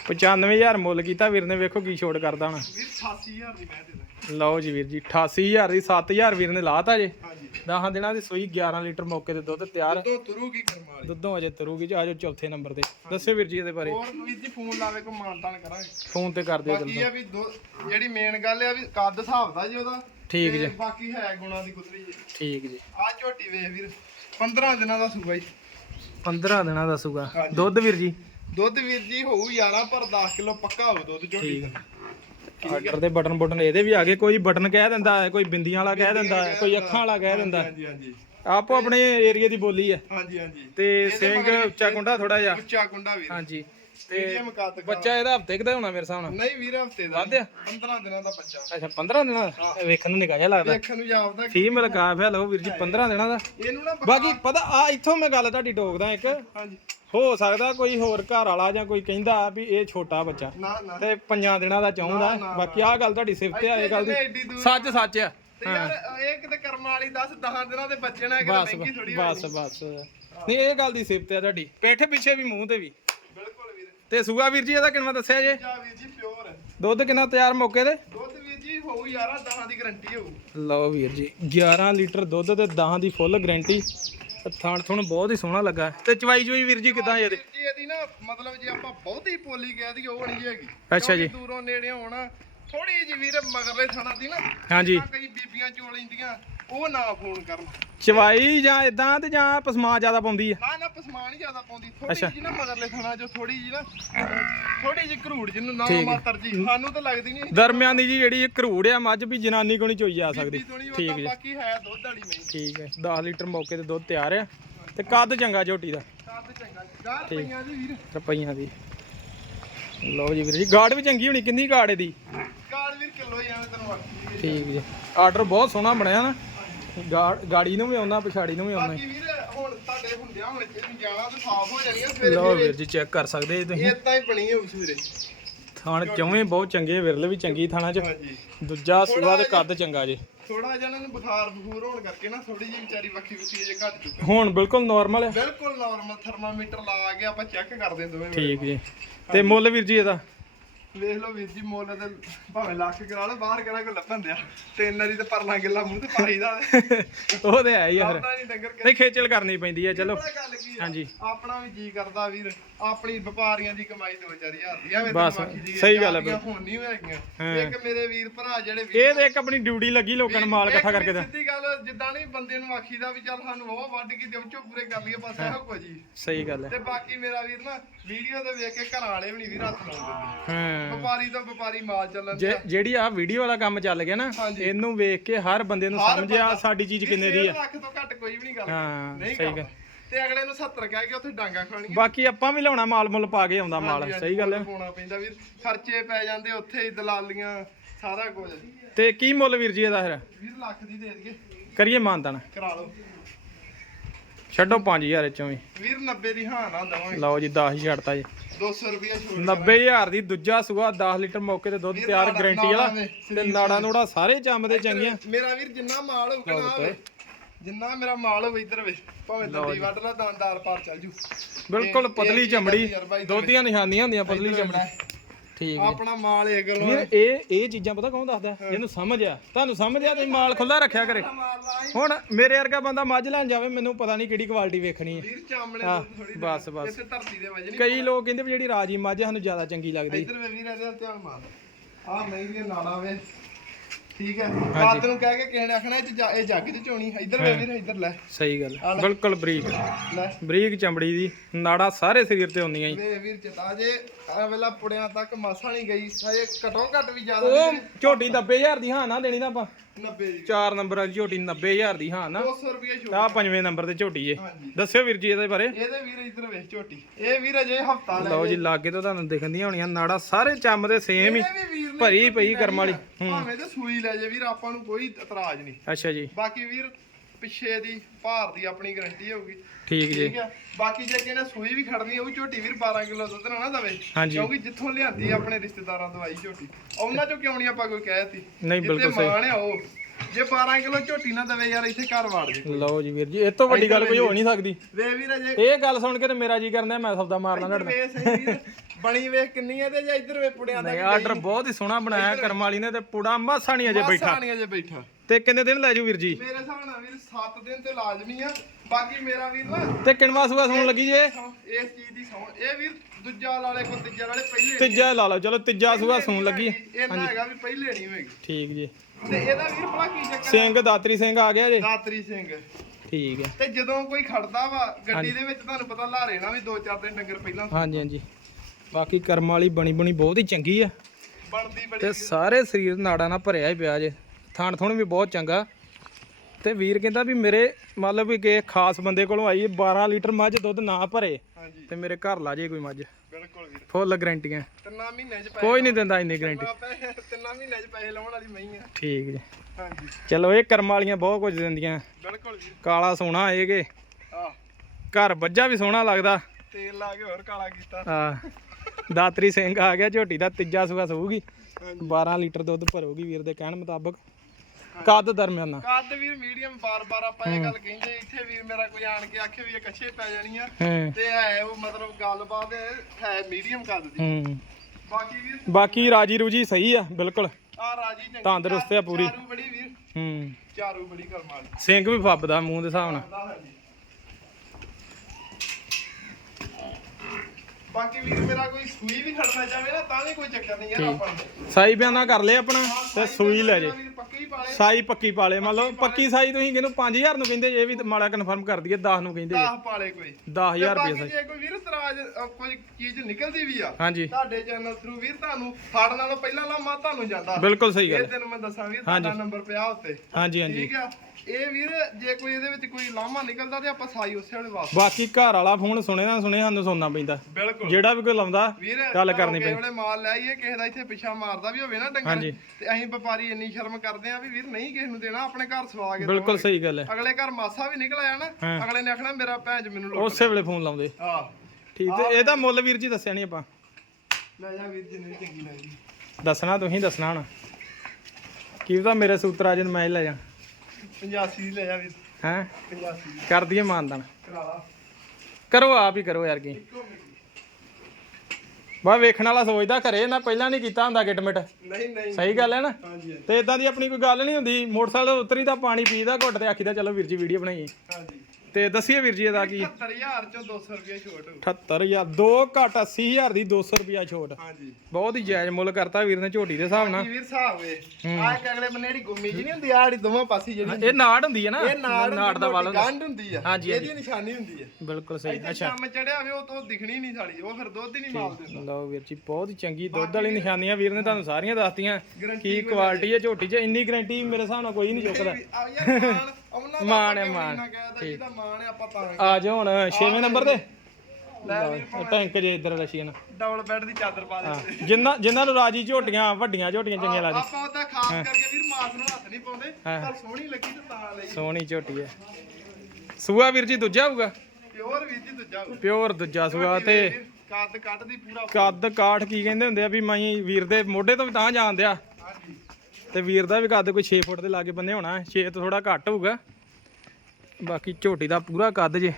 95000 ਮੁੱਲ ਕੀਤਾ ਵੀਰ ਨੇ ਵੇਖੋ ਕੀ ਛੋਟ ਕਰਦਾ ਹੁਣ।
ਵੀਰ 88000 ਦੀ ਮੈਂ ਦੇ ਦਾਂ
ਲਓ ਜੀ ਵੀਰ ਜੀ 88000 ਦੀ 7000 ਵੀਰ ਨੇ ਲਾਤਾ ਜੇ।
ਹਾਂਜੀ।
10 ਦਿਨਾਂ ਦੀ ਸੂਈ 11 ਲੀਟਰ ਮੌਕੇ ਤੇ ਦੁੱਧ ਤਿਆਰ।
ਉਦੋਂ ਤੁਰੂਗੀ
ਦੁੱਧੋਂ ਅਜੇ ਤਰੂਗੀ ਜੀ ਆਜੋ ਚੌਥੇ ਨੰਬਰ ਤੇ। ਦੱਸਿਓ ਵੀਰ ਜੀ ਇਹਦੇ ਬਾਰੇ।
ਹੋਰ ਵੀਰ ਜੀ ਫੋਨ ਲਾਵੇ ਕੋ ਮਾਨਤਾਨ ਕਰਾਂਗੇ।
ਫੋਨ ਤੇ ਕਰ ਦਿਓ
ਬਾਕੀ
ਜਲਦੀ।
ਆ ਵੀ ਦੋ ਜਿਹੜੀ ਮੇਨ ਗੱਲ ਆ ਵੀ ਕੱਦ ਹਿਸਾਬ ਦਾ ਜੀ ਉਹਦਾ।
ਠੀਕ ਜੀ।
ਬਾਕੀ ਹੈ ਗੁਣਾ ਦੀ ਕੁਤਰੀ ਜੀ
ਠੀਕ ਜੀ।
ਆ ਝੋਟੀ ਵੇਖ ਵੀਰ 15 ਦਿਨਾਂ ਦਾ ਸੂਬਾ ਜੀ।
15 ਦਿਨਾਂ ਦਾ ਸੂਗਾ। ਦੁੱਧ ਵੀਰ ਜੀ?
ਦੁੱਧ ਵੀਰ ਜੀ ਹੋਊ 11 ਪਰ 10 ਕਿਲੋ ਪੱਕਾ ਹੋਊ ਦੁੱਧ ਝੋਟੀ ਦਾ।
ਆਰਡਰ ਦੇ ਬਟਨ ਬਟਨ ਇਹਦੇ ਵੀ ਆ ਗਏ ਕੋਈ ਬਟਨ ਕਹਿ ਦਿੰਦਾ ਹੈ ਕੋਈ ਬਿੰਦੀਆਂ ਵਾਲਾ ਕਹਿ ਦਿੰਦਾ ਹੈ ਕੋਈ ਅੱਖਾਂ ਵਾਲਾ ਕਹਿ ਦਿੰਦਾ।
ਹਾਂਜੀ ਹਾਂਜੀ
ਆਪੋ ਆਪਣੇ ਏਰੀਆ ਦੀ ਬੋਲੀ ਹੈ।
ਹਾਂਜੀ ਹਾਂਜੀ।
ਤੇ ਸਿੰਘ ਉੱਚਾ ਕੁੰਡਾ ਥੋੜਾ ਜਿਹਾ।
ਉੱਚਾ ਕੁੰਡਾ ਵੀਰ।
ਹਾਂਜੀ। ਤੇ। ਬੱਚਾ ਇਹਦਾ ਹਫ਼ਤੇ ਕਿਦਾ ਹੋਣਾ ਮੇਰੇ ਹਿਸਾਬ ਨਾਲ?
ਨਹੀਂ ਵੀਰ ਹਫ਼ਤੇ ਦਾ
ਵੱਧ ਆ?
15 ਦਿਨਾਂ ਦਾ ਬੱਚਾ।
ਅੱਛਾ 15 ਦਿਨਾਂ ਦਾ? ਇਹ ਵੇਖਣ ਨੂੰ ਨਿਕਾ ਜਿਹਾ ਲੱਗਦਾ।
ਦੇਖਣ ਨੂੰ ਜਾਪਦਾ
ਫੀਮੇਲ ਕਾਫ ਹੈ ਲਓ ਵੀਰ ਜੀ 15 ਦਿਨਾਂ ਦਾ।
ਇਹਨੂੰ ਨਾ
ਬਾਕੀ ਪਤਾ ਆ ਇੱਥੋਂ ਮੈਂ ਗੱਲ ਤੁਹਾਡੀ ਟੋਕਦਾ ਇੱਕ।
ਹਾਂਜੀ।
ਹੋ ਸਕਦਾ ਕੋਈ ਹੋਰ ਘਰ ਵਾਲਾ ਜਾਂ ਕੋਈ ਕਹਿੰਦਾ ਵੀ ਇਹ ਛੋਟਾ ਬੱਚਾ। ਤੇ ਪੰਜਾਂ ਦਿਨਾਂ ਦਾ ਚਾਹੁੰਦਾ। ਬਾਕੀ ਆਹ ਗੱਲ ਤੁਹਾਡੀ ਸਿਫਤ ਆ ਇਹ ਗੱਲ ਦੀ। ਸੱਚ ਸੱਚ ਆ।
ਤੇ ਯਾਰ ਇਹ ਕਿਤੇ ਕਰਮ ਵਾਲੀ 10 10 ਦਿਨਾਂ ਦੇ ਬੱਚੇ ਨਾਲ ਕਿਤੇ ਮਹਿੰਗੀ ਥੋੜੀ
ਬਸ ਬਸ। ਨਹੀਂ ਇਹ ਗੱਲ ਦੀ ਸਿਫਤ ਆ ਤੁਹਾਡੀ। ਪੇਠੇ ਪਿੱਛੇ ਵੀ ਮੂੰਹ ਤੇ ਵੀ। ਤੇ ਸੂਆ ਵੀਰ ਜੀ ਇਹਦਾ ਕਿੰਨਾ ਦੱਸਿਆ ਜੇ?
ਜਾ ਵੀਰ ਜੀ ਪਿਓਰ
ਦੁੱਧ ਕਿੰਨਾ ਤਿਆਰ ਮੌਕੇ ਤੇ?
ਦੁੱਧ ਵੀਰ ਜੀ ਹੋਊ ਯਾਰਾ 10 ਦੀ ਗਾਰੰਟੀ ਹੋਊ।
ਲਓ ਵੀਰ ਜੀ 11 ਲੀਟਰ ਦੁੱਧ ਤੇ 10 ਦੀ ਫੁੱਲ ਗਾਰੰਟੀ ਥਾਣ ਥੁਣ ਬਹੁਤ ਹੀ ਸੋਹਣਾ ਲੱਗਾ। ਤੇ ਚਵਾਈ ਚੁਈ ਵੀਰ ਜੀ ਕਿਦਾਂ ਇਹਦੇ?
ਜੀ ਇਹਦੀ ਨਾ ਮਤਲਬ ਜੇ ਆਪਾਂ ਬਹੁਤੀ ਪੋਲੀ ਕਹਿ ਦਈਏ ਉਹ ਨਹੀਂ ਹੈਗੀ।
ਅੱਛਾ ਜੀ।
ਦੂਰੋਂ ਨੇੜੇ ਹੋਣਾ ਥੋੜੀ ਜਿਹੀ ਵੀਰ ਮਗਰਲੇ ਥਾਣਾ ਦੀ ਨਾ
ਹਾਂਜੀ।
ਆਹ ਕਈ ਬੀਬੀਆਂ ਚੋਲ ਲੈਂਦੀਆਂ ਉਹ ਨਾ ਫੋਨ ਕਰਨ।
ਚਵਾਈ ਜਾਂ ਇਦਾਂ ਤੇ ਜਾਂ ਪਸਮਾ ਜ਼ਿਆਦਾ ਪਾਉਂਦੀ ਆ?
ਨਾ ਨਾ ਪਸਮਾਨ ਹੀ ਜ਼ਿਆਦਾ ਪਾਉਂਦੀ। ਥੋੜੀ
ਅੱਛਾ।
ਜਿਹੀ ਨਾ ਮਗਰਲੇ ਥਾਣਾ ਜੋ ਥੋੜੀ ਜਿਹੀ ਨਾ ਥੋੜੀ ਜਿਹੀ ਘਰੂੜ ਜਿਹਨੂੰ ਨਾ
ਠੀਕ ਹੈ।
ਮਾਤਰ ਜੀ ਸਾਨੂੰ ਤਾਂ ਲੱਗਦੀ ਨਹੀਂ
ਦਰਮਿਆਨ ਦੀ ਜੀ ਜਿਹੜੀ ਇਹ ਘਰੂੜ ਆ ਮੱਝ ਵੀ ਜਨਾਨੀ ਕੋਲ ਨਹੀਂ ਚੋਈ ਜਾ ਸਕਦੀ।
ਬੀਬੀ
ਠੀਕ ਜੀ।
ਬਾਕੀ ਹੈ ਦੁੱਧ ਵਾਲੀ ਨਹੀਂ।
ਠੀਕ ਹੈ। 10 ਲੀਟਰ ਮੌਕੇ ਤੇ ਦੁੱਧ ਤਿਆਰ ਆ। ਤੇ ਕੱਦ ਚੰਗਾ ਝੋਟੀ ਦਾ।
ਕੱਦ ਚੰਗਾ। ਗਾਰ ਪਈਆਂ ਜੀ ਵੀਰ।
ਰੁਪਈਆਂ ਦੀ। ਲਓ ਜੀ ਵੀਰ ਜੀ ਗਾੜ ਵੀ ਚੰਗੀ ਹੋਣੀ। ਕਿੰਨੀ ਗਾੜ ਇਹਦੀ?
ਕਿਲੋ ਹੀ ਆਵੇਂ ਤੈਨੂੰ ਆਖੀ
ਠੀਕ ਜੀ। ਆਰਡਰ ਬਹੁਤ ਸੋਹਣਾ ਬਣਿਆ ਨਾ। ਗਾੜ- ਨੂੰ ਵੀ ਆਉਣਾ ਪਛਾੜੀ ਨੂੰ ਵੀ ਆਉਣਾ।
ਬਾਕੀ ਵੀਰ ਹੁਣ ਤੁਹਾਡੇ ਹੁੰਦਿਆਂ ਹੁਣ ਜੇ ਜਾਣਾ ਤਾਂ ਸਾਫ਼ ਹੋ ਜਾਣੀਆਂ ਫਿਰ
ਲਓ ਵੀਰ ਜੀ ਚੈੱਕ ਕਰ ਸਕਦੇ ਜੀ ਤੁਸੀਂ।
ਇਦਾਂ ਹੀ ਬਣੀ ਹੋਊ ਸਵੇਰੇ।
ਥਾਣ ਚੌਵੇਂ ਬਹੁਤ ਚੰਗੇ ਵਿਰਲ ਵੀ ਚੰਗੀ ਥਾਣਾ ਚ। ਦੂਜਾ ਸੂਆ ਤੇ ਕੱਦ ਚੰਗਾ ਜੇ।
ਥੋੜਾ ਜਿਹਾ ਇਹਨਾਂ ਨੂੰ ਬੁਖਾਰ ਬਖੂਰ ਹੋਣ ਕਰਕੇ ਨਾ ਥੋੜੀ ਜਿਹੀ ਵਿਚਾਰੀ ਵੱਖੀ ਵਿੱਖੀ ਜੇ ਘੱਟ ਚੁੱਕੀ।
ਹੁਣ ਬਿਲਕੁਲ ਨਾਰਮਲ ਹੈ
ਬਿਲਕੁਲ ਨਾਰਮਲ ਥਰਮਾਮੀਟਰ ਲਾ ਕੇ ਆਪਾਂ ਚੈੱਕ ਕਰਦੇ ਦੋਵੇਂ।
ਠੀਕ ਜੀ। ਤੇ ਮੁੱਲ ਵੀਰ ਜੀ ਇਹਦਾ?
ਵੇਖ ਲਓ ਵੀਰ ਜੀ ਮੁੱਲ ਤੇ ਭਾਵੇਂ ਲੱਖ ਕਰਾ ਲਓ ਬਾਹਰ ਕਿਹੜਾ ਕੋਈ ਲੱਭਣ ਦਿਆ। ਤੇ ਇਹਨਾਂ ਦੀ ਤੇ ਪਰਲਾ ਗਿੱਲਾ ਮੂੰਹ ਤੇ ਪਾਈਦਾ
ਉਹ ਤੇ ਹੈ ਆ
ਆਪਣਾ ਨਹੀਂ ਡੰਗਰ
ਨਹੀਂ ਖੇਚਲ ਕਰਨੀ ਪੈਂਦੀ ਹੈ ਚਲੋ।
ਪਤਾ ਗੱਲ ਕੀ ਆ?
ਹਾਂਜੀ।
ਆਪਣਾ ਵੀ ਜੀ ਕਰਦਾ ਵੀਰ। ਆਪਣੀ ਵਪਾਰੀਆਂ ਦੀ ਕਮਾਈ 2000 ਦੀ ਐਵੇਂ
ਬਸ,
ਤੈਨੂੰ ਆਖੀ ਦੀ
ਸਹੀ ਗੱਲ ਹੈ
ਯਾਰੀਆਂ ਹੁਣ ਨਹੀਂ ਹੋਏਗੀਆਂ
ਹਾਂ।
ਇੱਕ ਮੇਰੇ ਵੀਰ ਭਰਾ ਜਿਹੜੇ ਵੀਰ
ਇਹ ਤੇ ਇੱਕ ਆਪਣੀ ਡਿਊਟੀ ਲੱਗੀ ਲੋਕਾਂ ਨੂੰ ਮਾਲ ਇਕੱਠਾ
ਇੱਕ
ਕਰਕੇ
ਵੀ
ਦੇ
ਸਿੱਧੀ ਗੱਲ ਜਿੱਦਾਂ ਨਹੀਂ ਬੰਦੇ ਨੂੰ ਆਖੀਦਾ ਵੀ ਚੱਲ ਸਾਨੂੰ ਉਹ ਵੱਢ ਕੇ ਦਿਓ ਚੋ ਪੂਰੇ ਕਰ ਲਈਏ ਬਸ ਇਹੋ ਕੁਝ ਹੀ।
ਸਹੀ ਗੱਲ ਹੈ
ਤੇ ਬਾਕੀ ਮੇਰਾ ਵੀਰ ਨਾ ਵੀਡੀਓ ਤੇ ਵੇਖ ਕੇ ਘਰਾਂ ਵਾਲੇ ਵੀ ਨਹੀਂ ਵੀਰ ਹੱਥ ਲਾਉਂਦੇ।
ਹਾਂ।
ਵਪਾਰੀ ਤੋਂ ਵਪਾਰੀ ਮਾਲ ਚੱਲਣ
ਜੇ ਜਿਹੜੀ ਆ ਵੀਡੀਓ ਵਾਲਾ ਕੰਮ ਚੱਲ ਗਿਆ ਨਾ
ਹਾਂਜੀ।
ਇਹਨੂੰ ਵੇਖ ਕੇ ਹਰ ਬੰਦੇ ਨੂੰ
ਹਰ
ਸਮਝਿਆ
ਬੰਦਾ-
ਸਾਡੀ ਚੀਜ਼ ਕਿੰਨੇ ਦੀ ਆ।
ਡੇਢ ਲੱਖ ਤੋਂ ਘੱਟ ਕੋਈ ਵੀ ਨਹੀਂ ਗੱਲ
ਹਾਂ,
ਨਹੀਂ
ਸਹੀ
ਕਰਦਾ। ਤੇ ਅਗਲੇ ਨੂੰ 70 ਕਹਿ ਕੇ ਉੱਥੇ ਡਾਂਗਾ ਖਾਣੀਆਂ।
ਬਾਕੀ ਆਪਾਂ ਵੀ ਲਿਆਉਣਾ ਮਾਲ ਮੁੱਲ ਪਾ ਕੇ ਆਉਂਦਾ ਮਾਲ
ਹਾਂਜੀ,
ਸਹੀ ਗੱਲ ਹੈ
ਪਾਉਣਾ ਪੈਂਦਾ ਵੀਰ ਖਰਚੇ ਪੈ ਜਾਂਦੇ ਉੱਥੇ ਹੀ ਦਲਾਲੀਆਂ ਸਾਰਾ ਕੁਝ।
ਤੇ ਕੀ ਮੁੱਲ ਵੀਰ ਜੀ ਇਹਦਾ ਫਿਰ?
ਵੀਰ ਲੱਖ ਦੀ ਦੇ ਦਈਏ।
ਕਰੀਏ ਮਾਨਤਾਨ।
ਕਰਾ ਲਓ।
ਛੱਡੋ 5000 ਚੋਂ ਵੀ।
ਵੀਰ 90 ਦੀ ਹਾਂ ਨਾ ਦਵਾਂਗੇ।
ਲਓ ਜੀ 10 ਹੀ ਛੱਡਤਾ ਜੀ।
200 ਰੁਪਏ ਛੋੜ
90000 ਦੀ ਦੂਜਾ ਸੂਆ 10 ਲੀਟਰ ਮੌਕੇ ਤੇ ਦੁੱਧ ਤਿਆਰ ਗਾਰੰਟੀ ਵਾਲਾ। ਤੇ ਨਾੜਾ ਨੂੜਾ ਸਾਰੇ ਚੰਮਦੇ ਚੰਗੀਆਂ।
ਮੇਰਾ ਵੀਰ ਜਿੰਨਾ ਮਾਲ ਹੋਊਗਾ ਨਾ ਹੋਵੇ ਜਿੰਨਾ ਮੇਰਾ ਮਾਲ ਹੋਵੇ ਇੱਧਰ ਵੇ। ਭਾਵੇਂ ਦੰਦੀ ਵੱਢ ਲਾ ਦਾਨਦਾਰ ਪਾਰ ਚੱਲ ਜੂ।
ਬਿਲਕੁਲ ਪਤਲੀ ਚਮੜੀ। ਦੁੱਧ ਦੀਆਂ ਨਿਸ਼ਾਨੀਆਂ ਹੁੰਦੀਆਂ ਪਤਲੀ ਚਮੜੀ। ਠੀਕ ਹੈ।
ਆਪਣਾ ਮਾਲ ਇਹ ਗੱਲੋਂ
ਇਹ ਇਹ ਚੀਜ਼ਾਂ ਪਤਾ ਕੌਣ ਦੱਸਦਾ? ਜਿਹਨੂੰ ਸਮਝ ਆ। ਤੁਹਾਨੂੰ ਸਮਝ ਆ ਤੁਸੀਂ ਮਾਲ ਖੁੱਲਾ ਰੱਖਿਆ ਕਰੇ। ਹੁਣ ਮੇਰੇ ਵਰਗਾ ਬੰਦਾ ਮੱਝ ਲੈਣ ਜਾਵੇ ਮੈਨੂੰ ਪਤਾ ਨਹੀਂ ਕਿਹੜੀ ਕੁਆਲਿਟੀ ਵੇਖਣੀ ਹੈ।
ਵੀਰ ਚਾਮਣੇ
ਹਾਂ,
ਦੁੱਧ ਥੋੜੀ
ਬਸ, ਬਸ।
ਇਸੇ ਧਰਤੀ ਦੇ ਵਜੇ ਨਹੀਂ
ਕਈ ਲੋਕ ਕਹਿੰਦੇ ਵੀ ਜਿਹੜੀ ਰਾਜੀ ਮੱਝ ਸਾਨੂੰ ਜ਼ਿਆਦਾ ਚੰਗੀ ਲੱਗਦੀ।
ਇੱਧਰ ਵੇ ਵੀਰ ਇਹਦਾ ਧਿਆਨ ਮਾਰ। ਆ ਨਹੀਂ ਵੀ ਨਾੜਾ ਵੇ। ਠੀਕ ਹੈ। ਬਾਤ ਨੂੰ ਕਹਿ ਕੇ ਕਿਸੇ ਨੇ ਆਖਣਾ ਇਹ 'ਚ ਜਾ- ਇਹ ਜੱਗ ਚ ਚੋਣੀ ਇੱਧਰ ਵੇ ਵੀਰ ਇੱਧਰ ਲੈ।
ਸਹੀ ਗੱਲ ਹੈ। ਬਿਲਕੁਲ ਬਰੀਕ।
ਲੈ।
ਬਰੀਕ ਚਮੜੀ ਦੀ ਨਾੜਾ ਸਾਰੇ ਸਰੀਰ ਤੇ ਹੁੰਦੀਆਂ ਹੀ
ਵੇ ਵੀਰ ਚਤਾ ਜੇ ਆ ਵੇਲਾ ਪੁੜਿਆਂ ਤੱਕ ਮਾਸਾ ਨਹੀਂ ਗਈ ਹਜੇ ਘਟੋ ਘਟ ਵੀ ਜ਼ਿਆਦਾ
ਉਹ ਝੋਟੀ 90000 ਦੀ ਹਾਂ ਨਾ ਦੇਣੀ ਨਾ ਆਪਾਂ।
90 ਦੀ।
4 ਨੰਬਰ ਵਾਲੀ ਝੋਟੀ 90000 ਦੀ ਹਾਂ ਨਾ।
200 ਰੁਪਏ ਛੋਟ
ਆ ਪੰਜਵੇਂ ਨੰਬਰ ਤੇ ਝੋਟੀ ਜੇ।
ਹਾਂਜੀ।
ਦੱਸਿਓ ਵੀਰ ਜੀ ਇਹਦੇ ਬਾਰੇ।
ਇਹਦੇ ਵੀਰ ਇੱਧਰ ਵੇਖ ਝੋਟੀ। ਇਹ ਵੀਰ ਅਜੇ ਹਫਤਾ ਲੈ
ਲਓ ਜੀ ਲਾਗੇ ਤੋਂ ਤੁਹਾਨੂੰ ਦਿਖਦੀਆਂ ਹੋਣੀਆਂ ਨਾੜਾ ਸਾਰੇ ਚੰਮ ਦੇ ਸੇਮ ਹੀ।
ਇਹ ਵੀ ਵੀਰ ਨੇ
ਭਰੀ ਪਈ ਕਰਮ ਵਾਲੀ।
ਭਾਵੇਂ ਤੇ ਸੂਈ ਲੈ ਜੇ ਵੀਰ ਆਪਾਂ ਨੂੰ ਕੋਈ ਇਤਰਾਜ਼ ਨਹੀਂ।
ਅੱਛਾ ਜੀ।
ਬਾਕੀ ਵੀਰ ਪਿੱਛੇ ਦੀ ਭਾਰ ਦੀ ਆਪਣੀ ਗਾਰੰਟੀ ਹੋਊਗੀ।
ਠੀਕ ਜੀ।
ਠੀਕ ਆ? ਬਾਕੀ ਜੇ ਕਿਹਨੇ ਸੂਈ ਵੀ ਖੜਨੀ ਉਹ ਝੋਟੀ ਵੀਰ 12 ਕਿਲੋ ਦੁੱਧ ਨਾ ਨਾ ਦਵੇ।
ਹਾਂਜੀ।
ਕਿਉਂਕਿ ਜਿੱਥੋਂ ਲਿਆਂਦੀ ਆਪਣੇ ਰਿਸ਼ਤੇਦਾਰਾਂ ਤੋਂ ਆਈ ਝੋਟੀ। ਉਹਨਾਂ ਚੋਂ ਕਿਉਂ ਨਹੀਂ ਆਪਾਂ ਕੋਈ ਕਹਿਤੀ
ਨਹੀਂ, ਬਿਲਕੁਲ ਸਹੀ।
ਮਾਣ ਆ ਉਹ। ਜੇ 12 ਕਿਲੋ ਝੋਟੀ ਨਾ ਦਵੇ ਯਾਰ ਇੱਥੇ ਘਰ ਵਾੜ ਜੇ
ਲਓ ਜੀ ਵੀਰ ਜੀ ਇਹ ਤੋਂ ਵੱਡੀ ਗੱਲ ਕੋਈ ਹੋ ਨਹੀਂ ਸਕਦੀ।
ਵੇ ਵੀਰ ਅਜੇ
ਇਹ ਗੱਲ ਸੁਣ ਕੇ ਤੇ ਮੇਰਾ ਜੀ ਕਰਦਾ ਮੈਂ ਸੌਦਾ ਮਾਰਨਾ
ਇੱਧਰ
ਤੁਹਾਡਾ
ਵੇ ਸਹੀ ਵੀਰ ਬਣੀ ਵੇਖ ਕਿੰਨੀ ਆ ਤੇ ਜਾਂ ਇੱਧਰ ਵੇ ਪੁੜਿਆਂ ਦਾ
ਨਹੀਂ ਆਰਡਰ ਬਹੁਤ ਹੀ ਸੋਹਣਾ ਬਣਾਇਆ ਕਰਮ ਵਾਲੀ ਨੇ ਤੇ ਪੂੜਾ ਮਾਸਾ ਨਹੀਂ ਅਜੇ ਬੈਠਾ।
ਸਾਣੀਆਂ ਜੇ ਬੈਠਾ।
ਤੇ ਕਿੰਨੇ ਦਿਨ ਲੈ ਜੂ ਵੀਰ ਜੀ?
ਮੇਰੇ ਹਿਸਾਬ ਨਾਲ ਵੀਰ 7 ਦਿਨ ਤੇ ਲਾਜ਼ਮੀ ਆ। ਬਾਕੀ ਮੇਰਾ ਵੀਰ ਨਾ
ਤੇ ਕਿਣਵਾ ਸੂਆ ਸੁਣ ਲੱਗੀ ਜੇ?
ਇਸ ਚੀਜ਼ ਦੀ ਸੌਣ ਇਹ ਵੀਰ ਦੂਜਾ ਲਾਲੇ ਕੋ ਤੀਜਾ ਲਾਲੇ ਪਹਿਲੇ
ਤੀਜਾ ਲਾ ਲਓ ਚਲੋ ਤੀਜਾ ਸੂਆ ਸੁਣ ਲੱਗੀ।
ਇਹਨਾਂ ਹੈਗਾ ਵੀ ਪਹਿਲੇ ਨਹੀਂ ਹੋਏਗੀ।
ਠੀਕ ਜੀ।
ਤੇ ਇਹਦਾ ਵੀਰ ਭਲਾ ਕੀ ਚੱਕਰ
ਸਿੰਘ ਦਾਤਰੀ ਸਿੰਘ ਆ ਗਿਆ ਜੇ?
ਦਾਤਰੀ ਸਿੰਘ।
ਠੀਕ ਹੈ।
ਤੇ ਜਦੋਂ ਕੋਈ ਖੜਦਾ ਵਾ ਗੱਡੀ ਦੇ ਵਿੱਚ ਤੁਹਾਨੂੰ ਪਤਾ ਲਾਰੇ ਨਾ ਵੀ ਦੋ ਚਾਰ ਦਿਨ ਡੰਗਰ ਪਹਿਲਾਂ
ਹਾਂਜੀ ਹਾਂਜੀ। ਬਾਕੀ ਕਰਮ ਵਾਲੀ ਬਣੀ ਬਣੀ ਬਹੁਤ ਹੀ ਚੰਗੀ ਆ।
ਬਣਦੀ ਬੜੀ
ਤੇ ਸਾਰੇ ਸਰੀਰ ਨਾੜਾਂ ਨਾਲ ਭਰਿਆ ਹੀ ਪਿਆ ਜੇ। ਥਾਣ ਥੁਣ ਵੀ ਬਹੁਤ ਚੰਗਾ। ਤੇ ਵੀਰ ਕਹਿੰਦਾ ਵੀ ਮੇਰੇ ਮਤਲਬ ਵੀ ਕਿ ਖਾਸ ਬੰਦੇ ਕੋਲੋਂ ਆਈ 12 ਲੀਟਰ ਮੱਝ ਦੁੱਧ ਨਾ ਭਰੇ। ਤੇ ਮੇਰੇ ਘਰ ਲਾ ਜੇ ਕੋਈ ਮੱਝ।
ਬਿਲਕੁਲ ਵੀਰ।
ਫੁੱਲ ਗਾਰੰਟੀਆਂ।
ਤਿੰਨਾਂ ਮਹੀਨਿਆਂ ਚ ਪੈਸੇ
ਕੋਈ ਨਹੀਂ ਦਿੰਦਾ ਇੰਨੀ ਗਾਰੰਟੀ
ਤਿੰਨਾਂ ਮਹੀਨਿਆਂ ਚ ਪੈਸੇ ਲਾਉਣ ਵਾਲੀ ਮਈ ਆ।
ਠੀਕ ਜੀ।
ਹਾਂਜੀ।
ਚਲੋ ਇਹ ਕਰਮ ਵਾਲੀਆਂ ਬਹੁਤ ਕੁਝ ਦਿੰਦੀਆਂ।
ਬਿਲਕੁਲ ਵੀਰ।
ਕਾਲਾ ਸੋਨਾ ਆਏਗੇ
ਆ
ਘਰ ਵੱਜਾ ਵੀ ਸੋਹਣਾ ਲੱਗਦਾ।
ਤੇਲ ਲਾ ਕੇ ਹੋਰ ਕਾਲਾ ਕੀਤਾ।
ਆ ਦਾਤਰੀ ਸਿੰਘ ਆ ਗਿਆ ਝੋਟੀ ਦਾ ਤੀਜਾ ਸੂਗੀ
ਹਾਂਜੀ।
12 ਲੀਟਰ ਦੁੱਧ ਭਰੂਗੀ ਵੀਰ ਦੇ ਕਹਿਣ ਮੁਤਾਬਕ। ਕੱਦ ਦਰਮਿਆਨਾ।
ਕੱਦ ਵੀਰ ਮੀਡੀਅਮ ਬਾਰ-ਬਾਰ ਆਪਾਂ ਇਹ ਗੱਲ ਕਹਿੰਦੇ ਇੱਥੇ ਵੀਰ ਮੇਰਾ ਕੋਈ ਆਣ ਕੇ ਆਖੇ ਵੀ ਇਹ ਕੱਛੇ ਪੈ ਜਾਣੀਆਂ
ਹੂੰ।
ਤੇ ਹੈ ਉਹ ਮਤਲਬ ਗੱਲਬਾਤ ਹੈ ਮੀਡੀਅਮ ਕੱਦ ਦੀ।
ਹੂੰ।
ਬਾਕੀ ਵੀਰ
ਬਾਕੀ ਰਾਜੀ ਰੂਜੀ ਸਹੀ ਆ ਬਿਲਕੁਲ।
ਆ ਰਾਜੀ ਚੰਗੀ
ਤੰਦਰੁਸਤ ਆ ਪੂਰੀ।
ਚਾਰੂ ਬੜੀ ਵੀਰ।
ਹੂੰ।
ਚਾਰੂ ਬੜੀ ਕਰਮ ਵਾਲੀ।
ਸਿੰਘ ਵੀ ਫੱਬਦਾ ਮੂੰਹ ਦੇ ਹਿਸਾਬ ਨਾਲ।
ਬਾਕੀ ਵੀਰ ਮੇਰਾ ਕੋਈ ਸੂਈ ਵੀ ਖੜਨਾ ਚਾਹਵੇ ਨਾ ਤਾਂ ਵੀ ਕੋਈ ਚੱਕਰ ਨਹੀਂ ਯਾਰ ਆਪਾਂ ਨੂੰ।
ਸਾਈ ਬਿਆਨਾ ਕਰ ਲਿਆ ਆਪਣਾ ਤੇ ਸੂਈ ਲੈ ਜੇ।
ਵੀਰ ਪਾਲੇ।
ਸਾਈ ਪੱਕੀ ਪਾਲੇ ਮੰਨ ਲਓ ਪੱਕੀ ਸਾਈ ਤੁਸੀਂ ਕਿਹਨੂੰ 5000 ਨੂੰ ਕਹਿੰਦੇ ਇਹ ਵੀ ਮਾੜਾ ਕਨਫਰਮ ਕਰ ਦਈਏ 10 ਨੂੰ ਕਹਿੰਦੇ
10 ਪਾਲੇ ਕੋਈ।
10000 ਰੁਪਏ ਸਾਈ।
ਜੇ ਕੋਈ ਵੀਰ ਤਰਾਜ ਕੋਈ ਚੀਜ਼ ਨਿਕਲਦੀ ਵੀ ਆ
ਹਾਂਜੀ।
ਤੁਹਾਡੇ ਚੈਨਲ ਥਰੂ ਵੀਰ ਤੁਹਾਨੂੰ ਫੜ ਨਾਲੋਂ ਪਹਿਲਾਂ ਲਾਮਾ ਤੁਹਾਨੂੰ ਜਾਂਦਾ।
ਬਿਲਕੁਲ ਸਹੀ
ਇਹ
ਗੱਲ
ਤੈਨੂੰ ਮੈਂ ਦੱਸਾਂ ਵੀਰ ਤੁਹਾਡਾ ਨੰਬਰ ਪਿਆ ਉੱਤੇ।
ਹਾਂਜੀ ਹਾਂਜੀ।
ਠੀਕ ਆ? ਇਹ ਵੀਰ ਜੇ ਕੋਈ ਇਹਦੇ ਵਿੱਚ ਕੋਈ ਲਾਮਾ ਨਿਕਲਦਾ ਤੇ ਆਪਾਂ ਸਾਈ ਉਸੇ ਵੇਲੇ ਵਾਪਸ।
ਬਾਕੀ ਘਰ ਵਾਲਾ ਫੋਨ ਸੁਣੇ ਨਾ ਸੁਣੇ ਸਾਨੂੰ ਸੁਣਨਾ ਪੈਂਦਾ।
ਬਿਲਕੁਲ।
ਜਿਹੜਾ ਵੀ ਕੋਈ ਲਾਉਂਦਾ
ਵੀਰ
ਗੱਲ ਕਰਨੀ
ਕਿਸੇ ਵੇਲੇ ਮਾਲ ਲੈ ਆਈਏ ਕਿਸੇ ਦਾ ਇੱਥੇ ਪਿੱਛਾ ਮਾਰਦਾ ਵੀ ਹੋਵੇ ਨਾ ਡੰਗਰ। ਤੇ ਅਸੀਂ ਵਪਾਰੀ ਇੰਨੀ ਸ਼ਰਮ ਕਰਦੇ ਆ ਵੀ ਵੀਰ ਨਹੀਂ ਕਿਸੇ ਨੂੰ ਦੇਣਾ ਆਪਣੇ ਘਰ ਸਵਾ ਕੇ
ਬਿਲਕੁਲ ਸਹੀ ਗੱਲ ਹੈ।
ਅਗਲੇ ਘਰ ਮਾਸਾ ਵੀ ਨਿਕਲ ਆਇਆ ਨਾ
ਹਾਂ।
ਅਗਲੇ ਨੇ ਆਖਣਾ ਮੇਰਾ ਭੈਣ ਮੈਨੂੰ ਲੁੱਟ
ਉਸੇ ਵੇਲੇ ਫੋਨ ਲਾਉਂਦੇ।
ਆ
ਠੀਕ ਤੇ ਇਹਦਾ ਮੁੱਲ ਵੀਰ ਜੀ ਦੱਸਿਆ ਨਹੀਂ ਆਪਾਂ।
ਲੈ ਜਾ ਵੀਰ ਜਿੰਨੀ ਚੰਗੀ ਲੱਗਦੀ।
ਦੱਸਣਾ ਤੁਸੀਂ ਦੱਸਣਾ ਹੁਣ। ਕੀ ਪਤਾ ਮੇਰੇ ਸੂਤਰਾ ਜਨ ਮੈਂ ਹੀ ਲੈ ਜਾ।
85 ਲੈ ਜਾ ਵੀਰ
ਹੈ?
85
ਕਰ ਦਈਏ ਮਾਨਦਾਨ।
ਕਰਾ ਲਾ।
ਕਰੋ ਆਪ ਹੀ ਕਰੋ ਯਾਰ ਕੀ। ਬਾ ਵੇਖਣ ਵਾਲਾ ਸੋਚਦਾ ਘਰੇ ਨਾ ਪਹਿਲਾਂ ਨਹੀਂ ਕੀਤਾ ਹੁੰਦਾ ਗਿਟਮਿਟ
ਨਹੀਂ ਨਹੀਂ
ਸਹੀ ਗੱਲ ਹੈ ਨਾ?
ਹਾਂਜੀ
ਤੇ ਇਦਾਂ ਦੀ ਆਪਣੀ ਕੋਈ ਗੱਲ ਨਹੀਂ ਹੁੰਦੀ। ਮੋਟਰਸਾਈਕਲ ਉਤਰੀ ਤਾਂ ਪਾਣੀ ਪੀਦਾ ਘੁੱਟ ਤੇ ਆਖੀਦਾ ਚਲੋ ਵੀਰ ਜੀ ਵੀਡੀਓ ਬਣਾਈਏ।
ਹਾਂਜੀ।
ਤੇ ਦੱਸੀਏ ਵੀਰ ਜੀ ਇਹਦਾ ਕੀ?
70000 ਚੋਂ 200 ਰੁਪਏ ਛੋਟ ਹੋਊ।
78000 ਦੋ ਘੱਟ 80000 ਦੀ 200 ਰੁਪਿਆ ਛੋਟ।
ਹਾਂਜੀ।
ਬਹੁਤ ਹੀ ਜਾਇਜ਼ ਮੁੱਲ ਕਰਤਾ ਵੀਰ ਨੇ ਝੋਟੀ ਦੇ ਹਿਸਾਬ ਨਾਲ।
ਵੀਰ ਹਿਸਾਬ ਵੇ। ਆ ਇੱਕ ਅਗਲੇ ਬੰਨੇ ਜਿਹੜੀ ਗੁੰਮੀ ਜੀ ਨਹੀਂ ਹੁੰਦੀ ਆ ਜਿਹੜੀ ਦੋਵਾਂ ਪਾਸੇ ਜਿਹੜੀ
ਇਹ ਨਾੜ ਹੁੰਦੀ ਹੈ ਨਾ।
ਇਹ ਨਾੜ
ਨਾੜ ਦਾ ਵੱਲ ਹੁੰਦਾ।
ਗੰਢ ਹੁੰਦੀ ਆ।
ਹਾਂਜੀ,
ਇਹਦੀ ਨਿਸ਼ਾਨੀ ਹੁੰਦੀ ਆ।
ਬਿਲਕੁਲ ਸਹੀ।
ਇੱਥੇ ਸ਼ਾਮ ਚੜਿਆ ਹੋਵੇ ਉਹ ਤੋਂ ਦਿਖਣੀ ਨਹੀਂ ਸਾਲੀ ਉਹ ਫਿਰ ਦੁੱਧ ਹੀ ਨਹੀਂ ਮਾਲ ਦਿੰਦਾ।
ਲਓ ਵੀਰ ਜੀ ਬਹੁਤ ਹੀ ਚੰਗੀ ਦੁੱਧ ਵਾਲੀ ਨਿਸ਼ਾਨੀਆਂ ਵੀਰ ਨੇ ਤੁਹਾਨੂੰ ਸਾਰੀਆਂ ਦੱਸਤੀਆਂ।
Guarantee
ਕੀ ਕੁਆਲਿਟੀ ਹੈ ਝੋਟੀ 'ਚ ਇੰਨੀ ਗਾਰੰਟੀ ਮੇਰੇ ਹਿਸਾਬ ਨਾਲ ਕੋਈ ਨਹੀਂ ਚੁੱਕਦਾ।
ਆ ਯਾਰ ਮਾਣ ਉਹਨਾਂ ਦਾ
ਮਾਣ ਹੈ, ਮਾਣ।
ਕਿਉਂ ਨਾ ਕਹਿਦਾ ਜਿਹਦਾ ਮਾਣ ਹੈ ਆਪਾਂ ਤਾਂ
ਆ ਜਾਓ ਹੁਣ 6ਵੇਂ ਨੰਬਰ ਤੇ।
ਲੈ
ਟੈਂਕ ਜੇ ਇੱਧਰ ਰਸ਼ੀਨ
ਡਬਲ ਬੈੱਡ ਦੀ ਚਾਦਰ ਪਾ ਦੇ
ਜਿੰਨਾ ਜਿਨ੍ਹਾਂ ਨੂੰ ਰਾਜੀ ਝੋਟੀਆਂ ਵੱਡੀਆਂ ਝੋਟੀਆਂ ਚੰਗੀਆਂ ਲੱਗਦੀਆਂ।
ਆਪਾਂ ਉਹਦਾ ਖਾਸ ਕਰਕੇ ਵੀਰ ਮਾਸ ਨੂੰ ਹੱਥ ਨਹੀਂ ਪਾਉਂਦੇ
ਹਾਂ।
ਪਰ ਸੋਹਣੀ ਲੱਗੀ ਤੇ ਤਾਂ ਲਈ
ਸੋਹਣੀ ਝੋਟੀ ਹੈ। ਸੂਆ ਵੀਰ ਜੀ ਦੂਜਾ ਹੋਊਗਾ?
ਪਿਓਰ ਵੀਰ ਜੀ ਦੂਜਾ ਹੋਊ।
ਪਿਓਰ ਦੂਜਾ ਸੂਆ ਤੇ
ਕੱਦ ਕੱਟ ਦੀ ਪੂਰਾ
ਕੱਦ ਕਾਠ ਕੀ ਕਹਿੰਦੇ ਹੁੰਦੇ ਆ ਵੀ ਮਾਈ ਵੀਰ ਦੇ ਮੋਢੇ ਤੋਂ ਵੀ ਤਾਂ ਜਾਂਦੇ ਆ। ਤੇ ਵੀਰ ਦਾ ਵੀ ਕੱਦ ਕੋਈ 6 ਫੁੱਟ ਦੇ ਲਾਗੇ ਬੰਨੇ ਹੋਣਾ 6 ਤੋਂ ਥੋੜਾ ਘੱਟ ਹੋਊਗਾ। ਬਾਕੀ ਝੋਟੀ ਦਾ ਪੂਰਾ ਕੱਦ ਜੇ।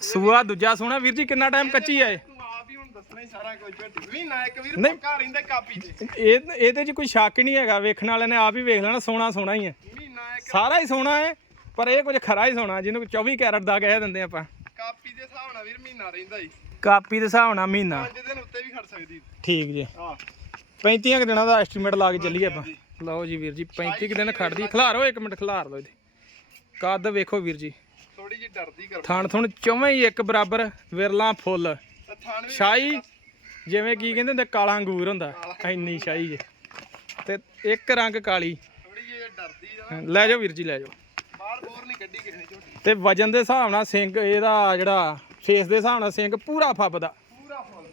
ਸੂਆ ਦੂਜਾ ਸੋਹਣਾ ਵੀਰ ਜੀ ਕਿੰਨਾ ਟਾਈਮ ਕੱਚੀ ਆ ਇਹ? ਇਹ ਇਹਦੇ 'ਚ ਕੋਈ ਸ਼ੱਕ ਨਹੀਂ ਹੈਗਾ ਵੇਖਣ ਵਾਲਿਆਂ ਨੇ ਆਪ ਹੀ ਵੇਖ ਲੈਣਾ ਸੋਹਣਾ ਸੋਹਣਾ ਹੀ ਹੈ ਸਾਰਾ ਹੀ ਸੋਹਣਾ ਹੈ ਪਰ ਇਹ ਕੁਝ ਖਰਾ ਹੀ ਸੋਹਣਾ ਜਿਹਨੂੰ 24 ਕੈਰਟ ਦਾ ਕਹਿ ਦਿੰਦੇ ਆਪਾਂ।
ਕਾਪੀ ਦੇ ਹਿਸਾਬ ਨਾਲ ਵੀਰ ਮਹੀਨਾ ਰਹਿੰਦਾ ਹੀ।
ਕਾਪੀ ਦੇ ਹਿਸਾਬ ਨਾਲ ਮਹੀਨਾ।
ਪੰਜ ਦਿਨ ਉੱਤੇ ਵੀ ਖੜ ਸਕਦੀ।
ਠੀਕ ਜੀ।
ਹਾਂ।
35 ਕੁ ਦਿਨਾਂ ਦਾ ਐਸਟੀਮੇਟ ਲਾ ਕੇ ਚੱਲੀਏ ਆਪਾਂ। ਲਓ ਜੀ ਵੀਰ ਜੀ 35 ਕੁ ਦਿਨ ਖੜਦੀ ਖਿਲਾਰੋ ਇੱਕ ਮਿੰਟ ਖਿਲਾਰ ਲਓ ਇਹਦੇ। ਕੱਦ ਵੇਖੋ ਵੀਰ ਜੀ।
ਥੋੜੀ ਜਿਹੀ ਡਰਦੀ ਕਰ।
ਥਣ ਥੁਣ ਚੌਵੇਂ ਹੀ ਇੱਕ ਬਰਾਬਰ ਵਿਰਲਾ ਫੁੱਲ। ਸ਼ਾਹੀ ਜਿਵੇਂ ਕੀ ਕਹਿੰਦੇ ਹੁੰਦੇ ਕਾਲਾ ਅੰਗੂਰ ਹੁੰਦਾ। ਇੰਨੀ ਸ਼ਾਹੀ ਜੇ ਤੇ ਇੱਕ ਰੰਗ ਕਾਲੀ।
ਥੋੜੀ ਜਿਹੀ ਡਰਦੀ
ਲੈ ਜਾਓ ਵੀਰ ਜੀ ਲੈ ਜਾਓ।
ਬਾਹਰ ਬੋਰ ਨਹੀਂ ਕੱਢੀ ਕਿਸੇ ਨੇ ਝੋਟੀ।
ਤੇ ਵਜਨ ਦੇ ਹਿਸਾਬ ਨਾਲ ਸਿੰਘ ਇਹਦਾ ਜਿਹੜਾ ਫੇਸ ਦੇ ਹਿਸਾਬ ਨਾਲ ਸਿੰਘ ਪੂਰਾ ਫੱਬਦਾ
ਪੂਰਾ ਫੁੱਲ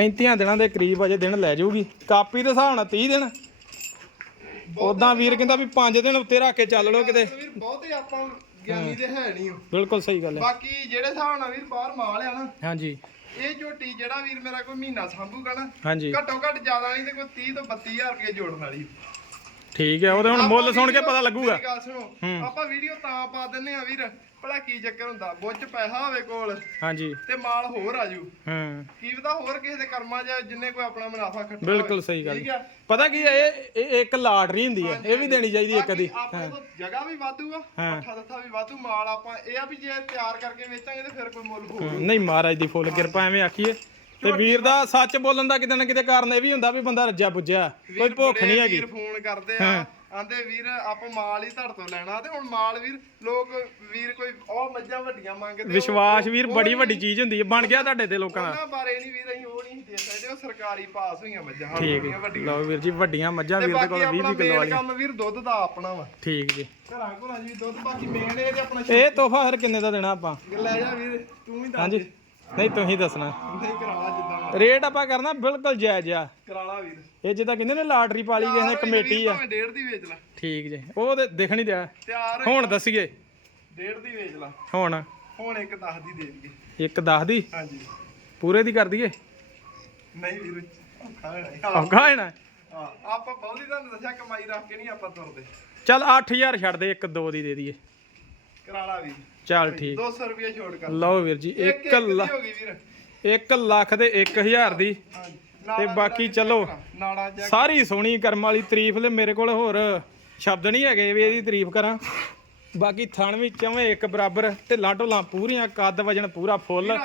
35 ਦਿਨਾਂ ਦੇ ਕਰੀਬ ਅਜੇ ਦਿਨ ਲੈ ਜਾਊਗੀ। ਕਾਪੀ ਦੇ ਹਿਸਾਬ ਨਾਲ 30 ਦਿਨ। ਉਦਾਂ ਵੀਰ ਕਹਿੰਦਾ ਵੀ 5 ਦਿਨ ਉੱਤੇ ਰੱਖ ਕੇ ਚੱਲ ਲਓ ਕਿਤੇ।
ਵੀਰ ਬਹੁਤੇ ਆਪਾਂ ਗਿਆਨੀ ਦੇ ਹੈ ਨਹੀਂ ਉਹ
ਬਿਲਕੁਲ ਸਹੀ ਗੱਲ ਹੈ।
ਬਾਕੀ ਜਿਹੜੇ ਹਿਸਾਬ ਨਾਲ ਵੀਰ ਬਾਹਰ ਮਾਲ ਆ ਨਾ
ਹਾਂਜੀ।
ਇਹ ਝੋਟੀ ਜਿਹੜਾ ਵੀਰ ਮੇਰਾ ਕੋਈ ਮਹੀਨਾ ਸੰਭੂਗਾ ਨਾ
ਹਾਂਜੀ।
ਘੱਟੋ ਘੱਟ ਜ਼ਿਆਦਾ ਨਹੀਂ ਤੇ ਕੋਈ 30 ਤੋਂ 32000 ਰੁਪਏ ਜੋੜਨ ਵਾਲੀ।
ਠੀਕ ਹੈ ਉਹਦੇ ਹੁਣ ਮੁੱਲ ਸੁਣ ਕੇ ਪਤਾ ਲੱਗੂਗਾ।
ਮੇਰੀ ਗੱਲ ਸੁਣੋ ਆਪਾਂ ਵੀਡੀਓ ਤਾਂ ਪਾ ਦਿੰਨੇ ਆ ਵੀਰ ਭਲਾ ਕੀ ਚੱਕਰ ਹੁੰਦਾ ਬੁੱਝ ਪੈਸਾ ਹੋਵੇ ਕੋਲ
ਹਾਂਜੀ।
ਤੇ ਮਾਲ ਹੋਰ ਆਜੂ
ਹਾਂ।
ਕੀ ਪਤਾ ਹੋਰ ਕਿਸੇ ਦੇ ਕਰਮਾਂ 'ਚ ਜਿੰਨੇ ਕੋਈ ਆਪਣਾ ਮੁਨਾਫਾ ਖੱਟਣਾ
ਬਿਲਕੁਲ ਸਹੀ ਗੱਲ।
ਠੀਕ ਆ
ਪਤਾ ਕੀ ਹੈ ਇਹ ਇਹ ਇੱਕ ਲਾਟਰੀ ਹੁੰਦੀ ਹੈ ਇਹ ਵੀ ਦੇਣੀ ਚਾਹੀਦੀ ਇੱਕ ਦੀ
ਆਪਣੇ ਕੋਲ ਜਗ੍ਹਾ ਵੀ ਵਾਧੂ ਆ
ਹਾਂ।
ਪੱਠਾ ਦੱਥਾ ਵੀ ਵਾਧੂ ਮਾਲ ਆਪਾਂ ਇਹ ਆ ਵੀ ਜੇ ਤਿਆਰ ਕਰਕੇ ਵੇਚਾਂਗੇ ਤੇ ਫਿਰ ਕੋਈ ਮੁੱਲ ਹੋਊ
ਹਾਂ, ਨਹੀਂ ਮਹਾਰਾਜ ਦੀ ਫੁੱਲ ਕਿਰਪਾ ਐਵੇਂ ਆਖੀਏ। ਤੇ ਵੀਰ ਦਾ ਸੱਚ ਬੋਲਣ ਦਾ ਕਿਤੇ ਨਾ ਕਿਤੇ ਕਾਰਨ ਇਹ ਵੀ ਹੁੰਦਾ ਵੀ ਬੰਦਾ ਰੱਜਿਆ ਪੁੱਜਿਆ ਕੋਈ ਭੁੱਖ ਨਹੀਂ ਹੈਗੀ।
ਵੀਰ ਫੋਨ ਕਰਦੇ ਆ ਆਂਦੇ ਵੀਰ ਆਪਾਂ ਮਾਲ ਹੀ ਧੜ ਤੋਂ ਲੈਣਾ ਤੇ ਹੁਣ ਮਾਲ ਵੀਰ ਲੋਕ ਵੀਰ ਕੋਈ ਉਹ ਮੱਝਾਂ ਵੱਡੀਆਂ ਮੰਗਦੇ
ਵਿਸ਼ਵਾਸ ਵੀਰ ਬੜੀ ਵੱਡੀ ਚੀਜ਼ ਹੁੰਦੀ ਹੈ ਬਣ ਗਿਆ ਤੁਹਾਡੇ ਤੇ ਲੋਕਾਂ ਦਾ।
ਉਹਨਾਂ ਬਾਰੇ ਨਹੀਂ ਵੀਰ ਅਸੀਂ ਉਹ ਨਹੀਂ ਦੇ ਸਕਦੇ ਉਹ ਸਰਕਾਰੀ ਪਾਸ ਹੋਈਆਂ ਮੱਝਾਂ
ਠੀਕ ਲਓ ਵੀਰ ਜੀ ਵੱਡੀਆਂ ਮੱਝਾਂ ਵੀਰ ਦੇ ਕੋਲ 20
ਆਪਣਾ
20 ਕਿਲੋ ਵਾਲੀਆਂ।
ਕੰਮ ਵੀਰ ਦੁੱਧ ਦਾ ਆਪਣਾ ਵਾ।
ਠੀਕ ਜੀ।
ਘਰਾਂ ਘਰਾਂ ਜੀ ਦੁੱਧ ਬਾਕੀ ਮੇਨ ਇਹ ਤੇ ਆਪਣਾ
ਇਹ ਤੋਹਫਾ ਫਿਰ ਕਿੰਨੇ ਦਾ ਦੇਣਾ ਆਪਾਂ?
ਲੈ ਜਾ ਵੀਰ ਤੂੰ ਹੀ ਦੱਸ
ਹਾਂਜੀ। ਨਹੀਂ ਤੁਸੀਂ ਦੱਸਣਾ।
ਨਹੀਂ ਕਰਾਲਾ ਜਿੱਦਾਂ
ਰੇਟ ਆਪਾਂ ਕਰਨਾ ਬਿਲਕੁਲ ਜਾਇਜ਼ ਆ।
ਕਰਾਲਾ ਵੀਰ।
ਇਹ ਜਿੱਦਾਂ ਕਹਿੰਦੇ ਨੇ ਲਾਟਰੀ ਪਾਲੀ ਕਿਸੇ ਨੇ ਕਮੇਟੀ ਆ।
ਭਾਵੇਂ ਡੇਢ ਦੀ ਵੇਚ ਲੈ।
ਠੀਕ ਜੀ ਉਹ ਤੇ ਦਿਖ ਨਹੀਂ ਦਿਆ
ਤਿਆਰ
ਹੁਣ ਦੱਸੀਏ।
ਡੇਢ ਦੀ ਵੇਚ ਲੈ।
ਹੁਣ।
ਹੁਣ ਇੱਕ 10 ਦੀ ਦੇ ਦਈਏ।
ਇੱਕ 10 ਦੀ?
ਹਾਂਜੀ।
ਪੂਰੇ ਦੀ ਕਰ ਦਈਏ?
ਨਹੀਂ ਵੀਰ ਔਖਾ ਹੈ। ਨਹੀਂ।
ਔਖਾ ਹੈ ਨਾ
ਹਾਂ ਆਪਾਂ ਬਹੁਤੀ ਤੁਹਾਨੂੰ ਦੱਸਿਆ ਕਮਾਈ ਰੱਖ ਕੇ ਨਹੀਂ ਆਪਾਂ ਤੁਰਦੇ।
ਚੱਲ 8000 ਛੱਡ ਦੇ ਇੱਕ ਦੋ ਦੀ ਦੇ ਦਈਏ।
ਕਰਾਲਾ
ਚੱਲ ਠੀਕ।
200 ਰੁਪਏ ਛੋੜ ਕਰ।
ਲਓ ਵੀਰ ਜੀ
ਇੱਕ
1
ਇੱਕ ਦੀ
ਲੱਖ
ਹੋ ਗਈ ਵੀਰ।
1 ਲੱਖ ਦੇ 1000 ਦੀ। ਤੇ ਬਾਕੀ ਚਲੋ ਸਾਰੀ ਸੋਹਣੀ ਕਰਮ ਵਾਲੀ ਤਾਰੀਫ ਲੈ ਮੇਰੇ ਕੋਲ ਹੋਰ ਸ਼ਬਦ ਨਹੀਂ ਹੈਗੇ ਵੀ ਇਹਦੀ ਤਾਰੀਫ ਕਰਾਂ। ਬਾਕੀ ਥਣ ਵੀ ਚਵੇਂ ਇੱਕ ਬਰਾਬਰ ਢਿੱਲਾਂ ਢੋਲਾਂ ਪੂਰੀਆਂ ਕੱਦ ਵਜਨ ਪੂਰਾ ਫੁੱਲ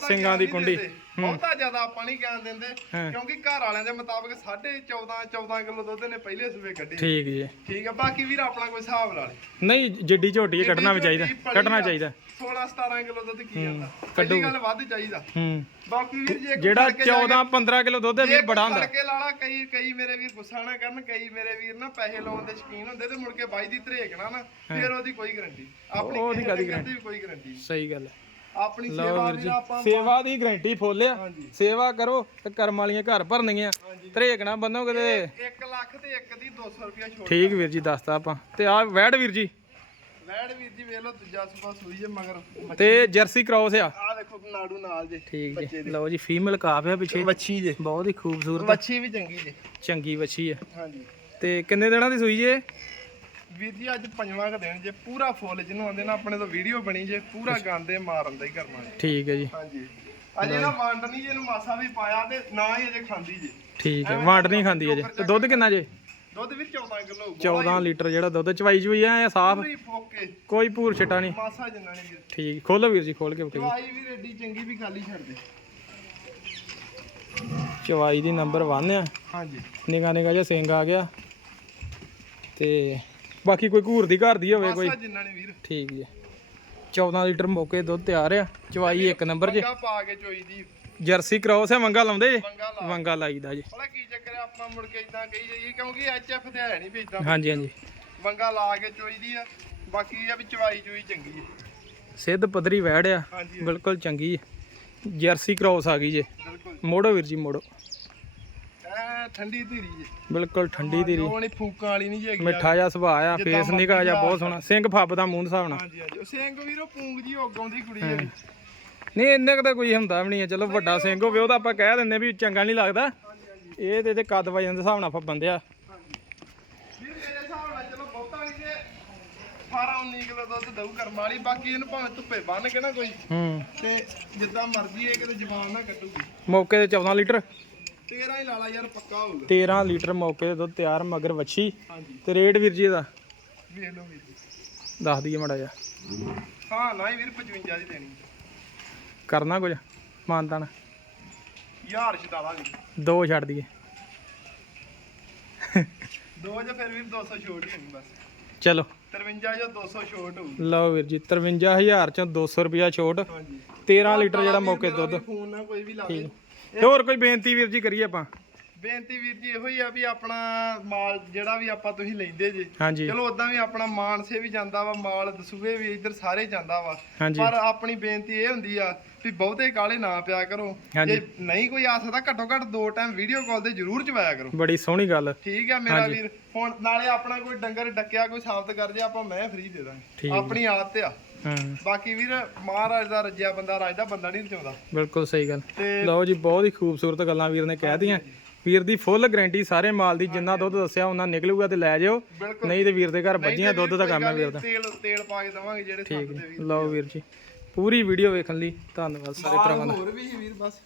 ਸਿੰਘਾਂ ਦੀ ਕੁੰਡੀ।
ਬਹੁਤਾ ਜ਼ਿਆਦਾ ਆਪਾਂ ਨਹੀਂ ਗਿਆਨ ਦਿੰਦੇ। ਕਿਉਂਕਿ ਘਰ ਵਾਲਿਆਂ ਦੇ ਮੁਤਾਬਕ 14.5 14 ਕਿਲੋ ਦੁੱਧ ਨੇ ਪਹਿਲੇ ਸੂਬੇ ਕੱਢੇ।
ਠੀਕ ਜੀ।
ਠੀਕ ਆ ਬਾਕੀ ਵੀਰ ਆਪਣਾ ਕੋਈ ਹਿਸਾਬ ਲਾ ਲੈ।
ਨਹੀਂ ਜਿੱਡੀ ਝੋਟੀ ਹੈ ਕੱਢਣਾ ਵੀ ਚਾਹੀਦਾ ਕੱਢਣਾ ਚਾਹੀਦਾ।
16 17 ਕਿਲੋ ਦੁੱਧ ਕੀ ਜਾਂਦਾ ਪਹਿਲੀ ਗੱਲ ਵੱਧ ਚਾਹੀਦਾ।
ਹੂੰ।
ਬਾਕੀ ਵੀਰ ਜੇ
ਜਿਹੜਾ 14 15 ਕਿਲੋ ਦੁੱਧ ਹੈ ਵੀਰ ਬੜਾ ਹੁੰਦਾ।
ਕੇ ਲਾਲਾ ਕਈ ਕਈ ਮੇਰੇ ਵੀਰ ਗੁੱਸਾ ਨਾ ਕਰਨ ਕਈ ਮੇਰੇ ਵੀਰ ਨਾ ਪੈਸੇ ਲਾਉਣ ਦੇ ਸ਼ਕੀਨ ਹੁੰਦੇ ਤੇ ਮੁੜ ਕੇ ਬਾਈ ਦੀ ਧਰੇਕਣਾ ਨਾ ਫਿਰ ਉਹਦੀ ਕੋਈ ਗਾਰੰਟੀ ਆਪਣੀ
ਉਹਦੀ
ਕੋਈ ਗਾਰੰਟੀ
ਸਹੀ ਗੱਲ ਹੈ।
ਆਪਣੀ ਸੇਵਾ
ਵੀਰ
ਆਪਾਂ
ਸੇਵਾ ਦੀ ਗਰੰਟੀ ਫੁੱਲ ਆ।
ਹਾਂਜੀ।
ਸੇਵਾ ਕਰੋ ਤੇ ਕਰਮ ਵਾਲੀਆਂ ਘਰ ਭਰਨਗੀਆਂ ਧਰੇਕਣਾ ਬੰਨੋ ਕਿਤੇ।
1 ਲੱਖ ਤੇ ਇੱਕ ਦੀ 200 ਰੁਪਿਆ ਛੋੜ
ਠੀਕ ਵੀਰ ਜੀ ਦੱਸਤਾ ਆਪਾਂ। ਤੇ ਆ ਵੈੜ ਵੀਰ ਜੀ।
ਵੈੜ ਵੀਰ ਜੀ ਵੇਖ ਲਓ ਦੂਜਾ ਸੁਬਾ ਸੂਈ ਜੇ ਮਗਰ
ਤੇ ਜਰਸੀ ਕ੍ਰਾਸ ਆ।
ਆ ਦੇਖੋ ਨਾੜੂ ਨਾਲ ਜੇ
ਠੀਕ ਜੀ। ਲਓ ਜੀ ਫੀਮੇਲ ਕਾਫ ਆ ਪਿੱਛੇ।
ਵੱਛੀ ਜੇ।
ਬਹੁਤ ਹੀ ਖੂਬਸੂਰਤ।
ਵੱਛੀ ਵੀ ਚੰਗੀ ਜੇ।
ਚੰਗੀ ਵੱਛੀ ਆ।
ਹਾਂਜੀ।
ਤੇ ਕਿੰਨੇ ਦਿਨਾਂ ਦੀ ਸੂਈ ਜੇ?
ਵੀਰ ਜੀ ਅੱਜ ਪੰਜਵਾਂ ਕ ਦਿਨ ਜੇ ਪੂਰਾ ਫੁੱਲ ਜਿਹਨੂੰ ਆਂਦੇ ਨਾ ਆਪਣੇ ਤੋਂ ਵੀਡੀਓ ਬਣੀ ਜੇ ਪੂਰਾ ਗਾਂਦੇ ਮਾਰਨ ਦਾ ਹੀ ਕਰਨਾ ਜੇ।
ਠੀਕ ਹੈ ਜੀ।
ਹਾਂਜੀ। ਅਜੇ ਨਾ ਵੰਡ ਨਹੀਂ ਜੇ ਇਹਨੂੰ ਮਾਸਾ ਵੀ ਪਾਇਆ ਤੇ ਨਾ ਹੀ ਅਜੇ ਖਾਂਦੀ ਜੇ।
ਠੀਕ ਹੈ ਵੰਡ ਨਹੀਂ ਖਾਂਦੀ ਅਜੇ ਤੇ ਦੁੱਧ ਕਿੰਨਾ ਜੇ?
ਦੁੱਧ ਵੀ 14 ਕਿਲੋ
14 ਲੀਟਰ ਜਿਹੜਾ ਦੁੱਧ ਚਵਾਈ ਚੁਈ ਆ ਸਾਫ਼?
ਪੂਰੀ
ਕੋਈ ਭੂਰ ਛਟਾ ਨਹੀਂ।
ਮਾਸਾ ਜਿੰਨਾ ਨਹੀਂ
ਠੀਕ ਖੋਲੋ ਵੀਰ ਜੀ ਖੋਲ ਕੇ ਵਿਖਾਈਏ
ਚਵਾਈ ਵੀ ਏਡੀ ਚੰਗੀ ਵੀ ਖਾਲੀ ਛੱਡ ਦੇ।
ਚਵਾਈ ਦੀ ਨੰਬਰ 1 ਆ।
ਹਾਂਜੀ।
ਨਿਗਾ ਨਿਗਾ ਜਿਹਾ ਸਿੰਘ ਆ ਗਿਆ। ਤੇ ਬਾਕੀ ਕੋਈ ਘੂਰ ਦੀ ਘਰ ਦੀ ਹੋਵੇ ਕੋਈ।
ਜਿੰਨਾ ਵੀਰ।
ਠੀਕ ਜੀ। 14 ਲੀਟਰ ਮੌਕੇ ਦੁੱਧ ਤਿਆਰ ਆ। ਚਵਾਈ ਇੱਕ ਨੰਬਰ ਜੇ।
ਮੰਗਾ ਪਾ ਕੇ ਚੋਈ ਦੀ।
ਜਰਸੀ ਕ੍ਰਾਸ ਹੈ ਮੰਗਾ ਲਾਉਂਦੇ ਜੇ?
ਮੰਗਾ ਲਾ
ਮੰਗਾ ਲਾਈਦਾ ਜੀ।
ਪਤਾ ਕੀ ਚੱਕਰ ਆ ਆਪਾਂ ਮੁੜ ਕੇ ਇਦਾਂ ਕਹੀ ਜਾਈਏ ਕਿਉਂਕਿ ਐਚਐਫ ਤੇ ਹੈ ਨਹੀਂ ਵੀ ਇਦਾਂ
ਹਾਂਜੀ ਹਾਂਜੀ।
ਵੰਗਾ ਲਾ ਕੇ ਚੋਈ ਦੀ ਆ। ਬਾਕੀ ਇਹ ਆ ਵੀ ਚਵਾਈ ਚੋਈ ਚੰਗੀ ਹੈ
ਸਿੱਧ ਪੱਧਰੀ ਵੈੜ ਆ।
ਹਾਂਜੀ
ਬਿਲਕੁਲ ਚੰਗੀ ਹੈ ਜਰਸੀ ਕ੍ਰਾਸ ਆ ਗਈ ਜੇ।
ਬਿਲਕੁਲ।
ਮੋੜੋ ਵੀਰ ਜੀ ਮੋੜੋ।
ਐ ਠੰਡੀ ਧੀਰੀ ਜੀ।
ਬਿਲਕੁਲ ਠੰਡੀ ਧੀਰੀ।
ਉਹ ਨਹੀਂ ਫੂਕਾਂ ਵਾਲੀ ਨਹੀਂ ਜੀ ਹੈਗੀ
ਮਿੱਠਾ ਜਿਹਾ ਸੁਭਾਅ ਆ ਫੇਸ ਨਿਕਾ ਜਿਹਾ ਬਹੁਤ ਸੋਹਣਾ। ਸਿੰਘ ਫੱਬ ਦਾ ਮੂੰਹ ਹਿਸਾਬ ਨਾਲ।
ਹਾਂਜੀ ਹਾਂਜੀ। ਉਹ ਸਿੰਘ ਵੀਰੋ ਪੂੰਗ ਜੀ ਉੱਗ ਆਉਂਦੀ ਕੁੜੀ ਜਿਹੜੀ
ਨਹੀਂ ਇੰਨੇ ਕੁ ਤਾਂ ਕੋਈ ਹੁੰਦਾ ਵੀ ਨਹੀਂ ਹੈ। ਚਲੋ ਵੱਡਾ ਸਿੰਘ ਹੋਵੇ ਉਹ ਤਾਂ ਆਪਾਂ ਕਹਿ ਦਿੰਦੇ ਵੀ ਚੰਗਾ ਨਹੀਂ ਲੱਗਦਾ। ਇਹ ਤੇ ਤੇ ਕੱਦ ਵਜਨ ਦੇ ਹਿਸਾਬ ਨਾਲ ਫੱਬੰਦੇ ਆ
ਵੀਰ ਮੇਰੇ ਹਿਸਾਬ ਨਾਲ ਚਲੋ ਬਹੁਤਾ ਨਹੀਂ ਜੇ 18 19 ਕਿਲੋ ਦੁੱਧ ਦਊ ਕਰਮ ਵਾਲੀ ਬਾਕੀ ਇਹਨੂੰ ਭਾਵੇਂ ਧੁੱਪੇ ਬੰਨ ਕੇ ਨਾ ਕੋਈ।
ਹੂੰ।
ਤੇ ਜਿੱਦਾਂ ਮਰਜ਼ੀ ਇਹ ਕਿਤੇ ਜ਼ਬਾਨ ਨਾ ਕੱਢੂਗੀ।
ਮੌਕੇ ਤੇ 14 ਲੀਟਰ।
13 ਹੀ ਲਾ ਲਾ ਯਾਰ ਪੱਕਾ ਹੋਊਗਾ
13 ਲੀਟਰ ਮੌਕੇ ਤੇ ਦੁੱਧ ਤਿਆਰ ਮਗਰ ਵੱਛੀ।
ਹਾਂਜੀ।
ਤੇ ਰੇਟ ਵੀਰ ਜੀ ਇਹਦਾ?
ਵੇਖ ਲਓ ਵੀਰ ਜੀ।
ਦੱਸ ਦਈਏ ਮੜਾ ਜਾ
ਹਾਂ ਨਾ ਹੀ ਵੀਰ 55 ਦੀ ਦੇਣੀ।
ਕਰਨਾ ਕੁਝ? ਮਾਨਤਾਨ
ਯਾਰ
ਦੋ ਛੱਡ ਦਈਏ।
ਦੋ ਜਾਂ ਫਿਰ ਵੀਰ 200 ਛੋਟ ਹੀ ਹੋਣੀ ਬਸ।
ਚਲੋ।
53 ਜਾਂ 200 ਛੋਟ ਹੋਊ।
ਲਓ ਵੀਰ ਜੀ 53000 ਚੋਂ 200 ਰੁਪਿਆ ਛੋਟ।
ਹਾਂਜੀ।
13 ਲੀਟਰ ਜਿਹੜਾ ਮੌਕੇ ਦੁੱਧ।
ਫੋਨ ਨਾ ਕੋਈ ਵੀ ਲਾਵੇ
ਤੇ ਹੋਰ ਕੋਈ ਬੇਨਤੀ ਵੀਰ ਜੀ ਕਰੀਏ ਆਪਾਂ?
ਬੇਨਤੀ ਵੀਰ ਜੀ ਇਹੋ ਹੀ ਆ ਵੀ ਆਪਣਾ ਮਾਲ ਜਿਹੜਾ ਵੀ ਆਪਾਂ ਤੁਸੀਂ ਲੈਂਦੇ ਜੇ
ਹਾਂਜੀ।
ਚਲੋ ਉਦਾਂ ਵੀ ਆਪਣਾ ਮਾਨਸੇ ਵੀ ਜਾਂਦਾ ਵਾ ਮਾਲ ਦਸੂਏ ਵੀ ਇੱਧਰ ਸਾਰੇ ਜਾਂਦਾ ਵਾ।
ਹਾਂਜੀ।
ਪਰ ਆਪਣੀ ਬੇਨਤੀ ਇਹ ਹੁੰਦੀ ਆ ਵੀ ਬਹੁਤੇ ਕਾਲੇ ਨਾ ਪਿਆ ਕਰੋ।
ਹਾਂਜੀ।
ਜੇ ਨਹੀਂ ਕੋਈ ਆ ਸਕਦਾ ਘੱਟੋ ਘੱਟ ਦੋ ਟਾਈਮ ਵੀਡੀਓ ਕਾਲ ਤੇ ਜ਼ਰੂਰ ਚਵਾਇਆ ਕਰੋ।
ਬੜੀ ਸੋਹਣੀ ਗੱਲ।
ਠੀਕ ਆ ਮੇਰਾ ਵੀਰ। ਹੁਣ ਨਾਲੇ ਆਪਣਾ ਕੋਈ ਡੰਗਰ ਡੱਕਿਆ ਕੋਈ ਸਾਬਤ ਕਰ ਜੇ ਆਪਾਂ ਮੈਂ ਫ੍ਰੀ ਦੇ
ਠੀਕ
ਦਾਂਗੇ ਆਪਣੀ ਆਦਤ ਆ।
ਹਾਂ।
ਬਾਕੀ ਵੀਰ ਮਹਾਰਾਜ ਦਾ ਰੱਜਿਆ ਬੰਦਾ ਰਾਜ ਦਾ ਬੰਦਾ ਨਹੀਂ ਰਚਾਉਂਦਾ।
ਬਿਲਕੁਲ ਸਹੀ ਗੱਲ।
ਤੇ
ਲਓ ਜੀ ਬਹੁਤ ਹੀ ਖੂਬਸੂਰਤ ਗੱਲਾਂ ਵੀਰ ਨੇ ਕਹਿ ਦਿੱਤੀਆਂ। ਵੀਰ ਦੀ ਫੁੱਲ ਗਾਰੰਟੀ ਸਾਰੇ ਮਾਲ ਦੀ ਜਿੰਨਾ ਦੁੱਧ ਦੱਸਿਆ ਉਹਨਾਂ ਨਿਕਲੂਗਾ ਤੇ ਲੈ ਜਾਓ
ਬਿਲਕੁਲ।
ਨਹੀਂ ਤੇ ਵੀਰ ਦੇ ਘਰ ਬੱਜੀਆਂ ਦੁੱਧ ਦਾ ਕੰਮ ਹੈ ਵੀਰ ਦਾ।
ਤੇਲ ਤੇਲ ਪਾ ਕੇ ਦਵਾਂਗੇ ਜਿਹੜੇ ਸੱਤ ਦੇ
ਲਓ ਵੀਰ ਜੀ ਪੂਰੀ ਵੀਡੀਓ ਵੇਖਣ ਲਈ ਧੰਨਵਾਦ ਸਾਰੇ ਭਰਾਵਾਂ ਦਾ।
ਹੋਰ ਵੀ ਸੀ ਵੀਰ ਬਸ।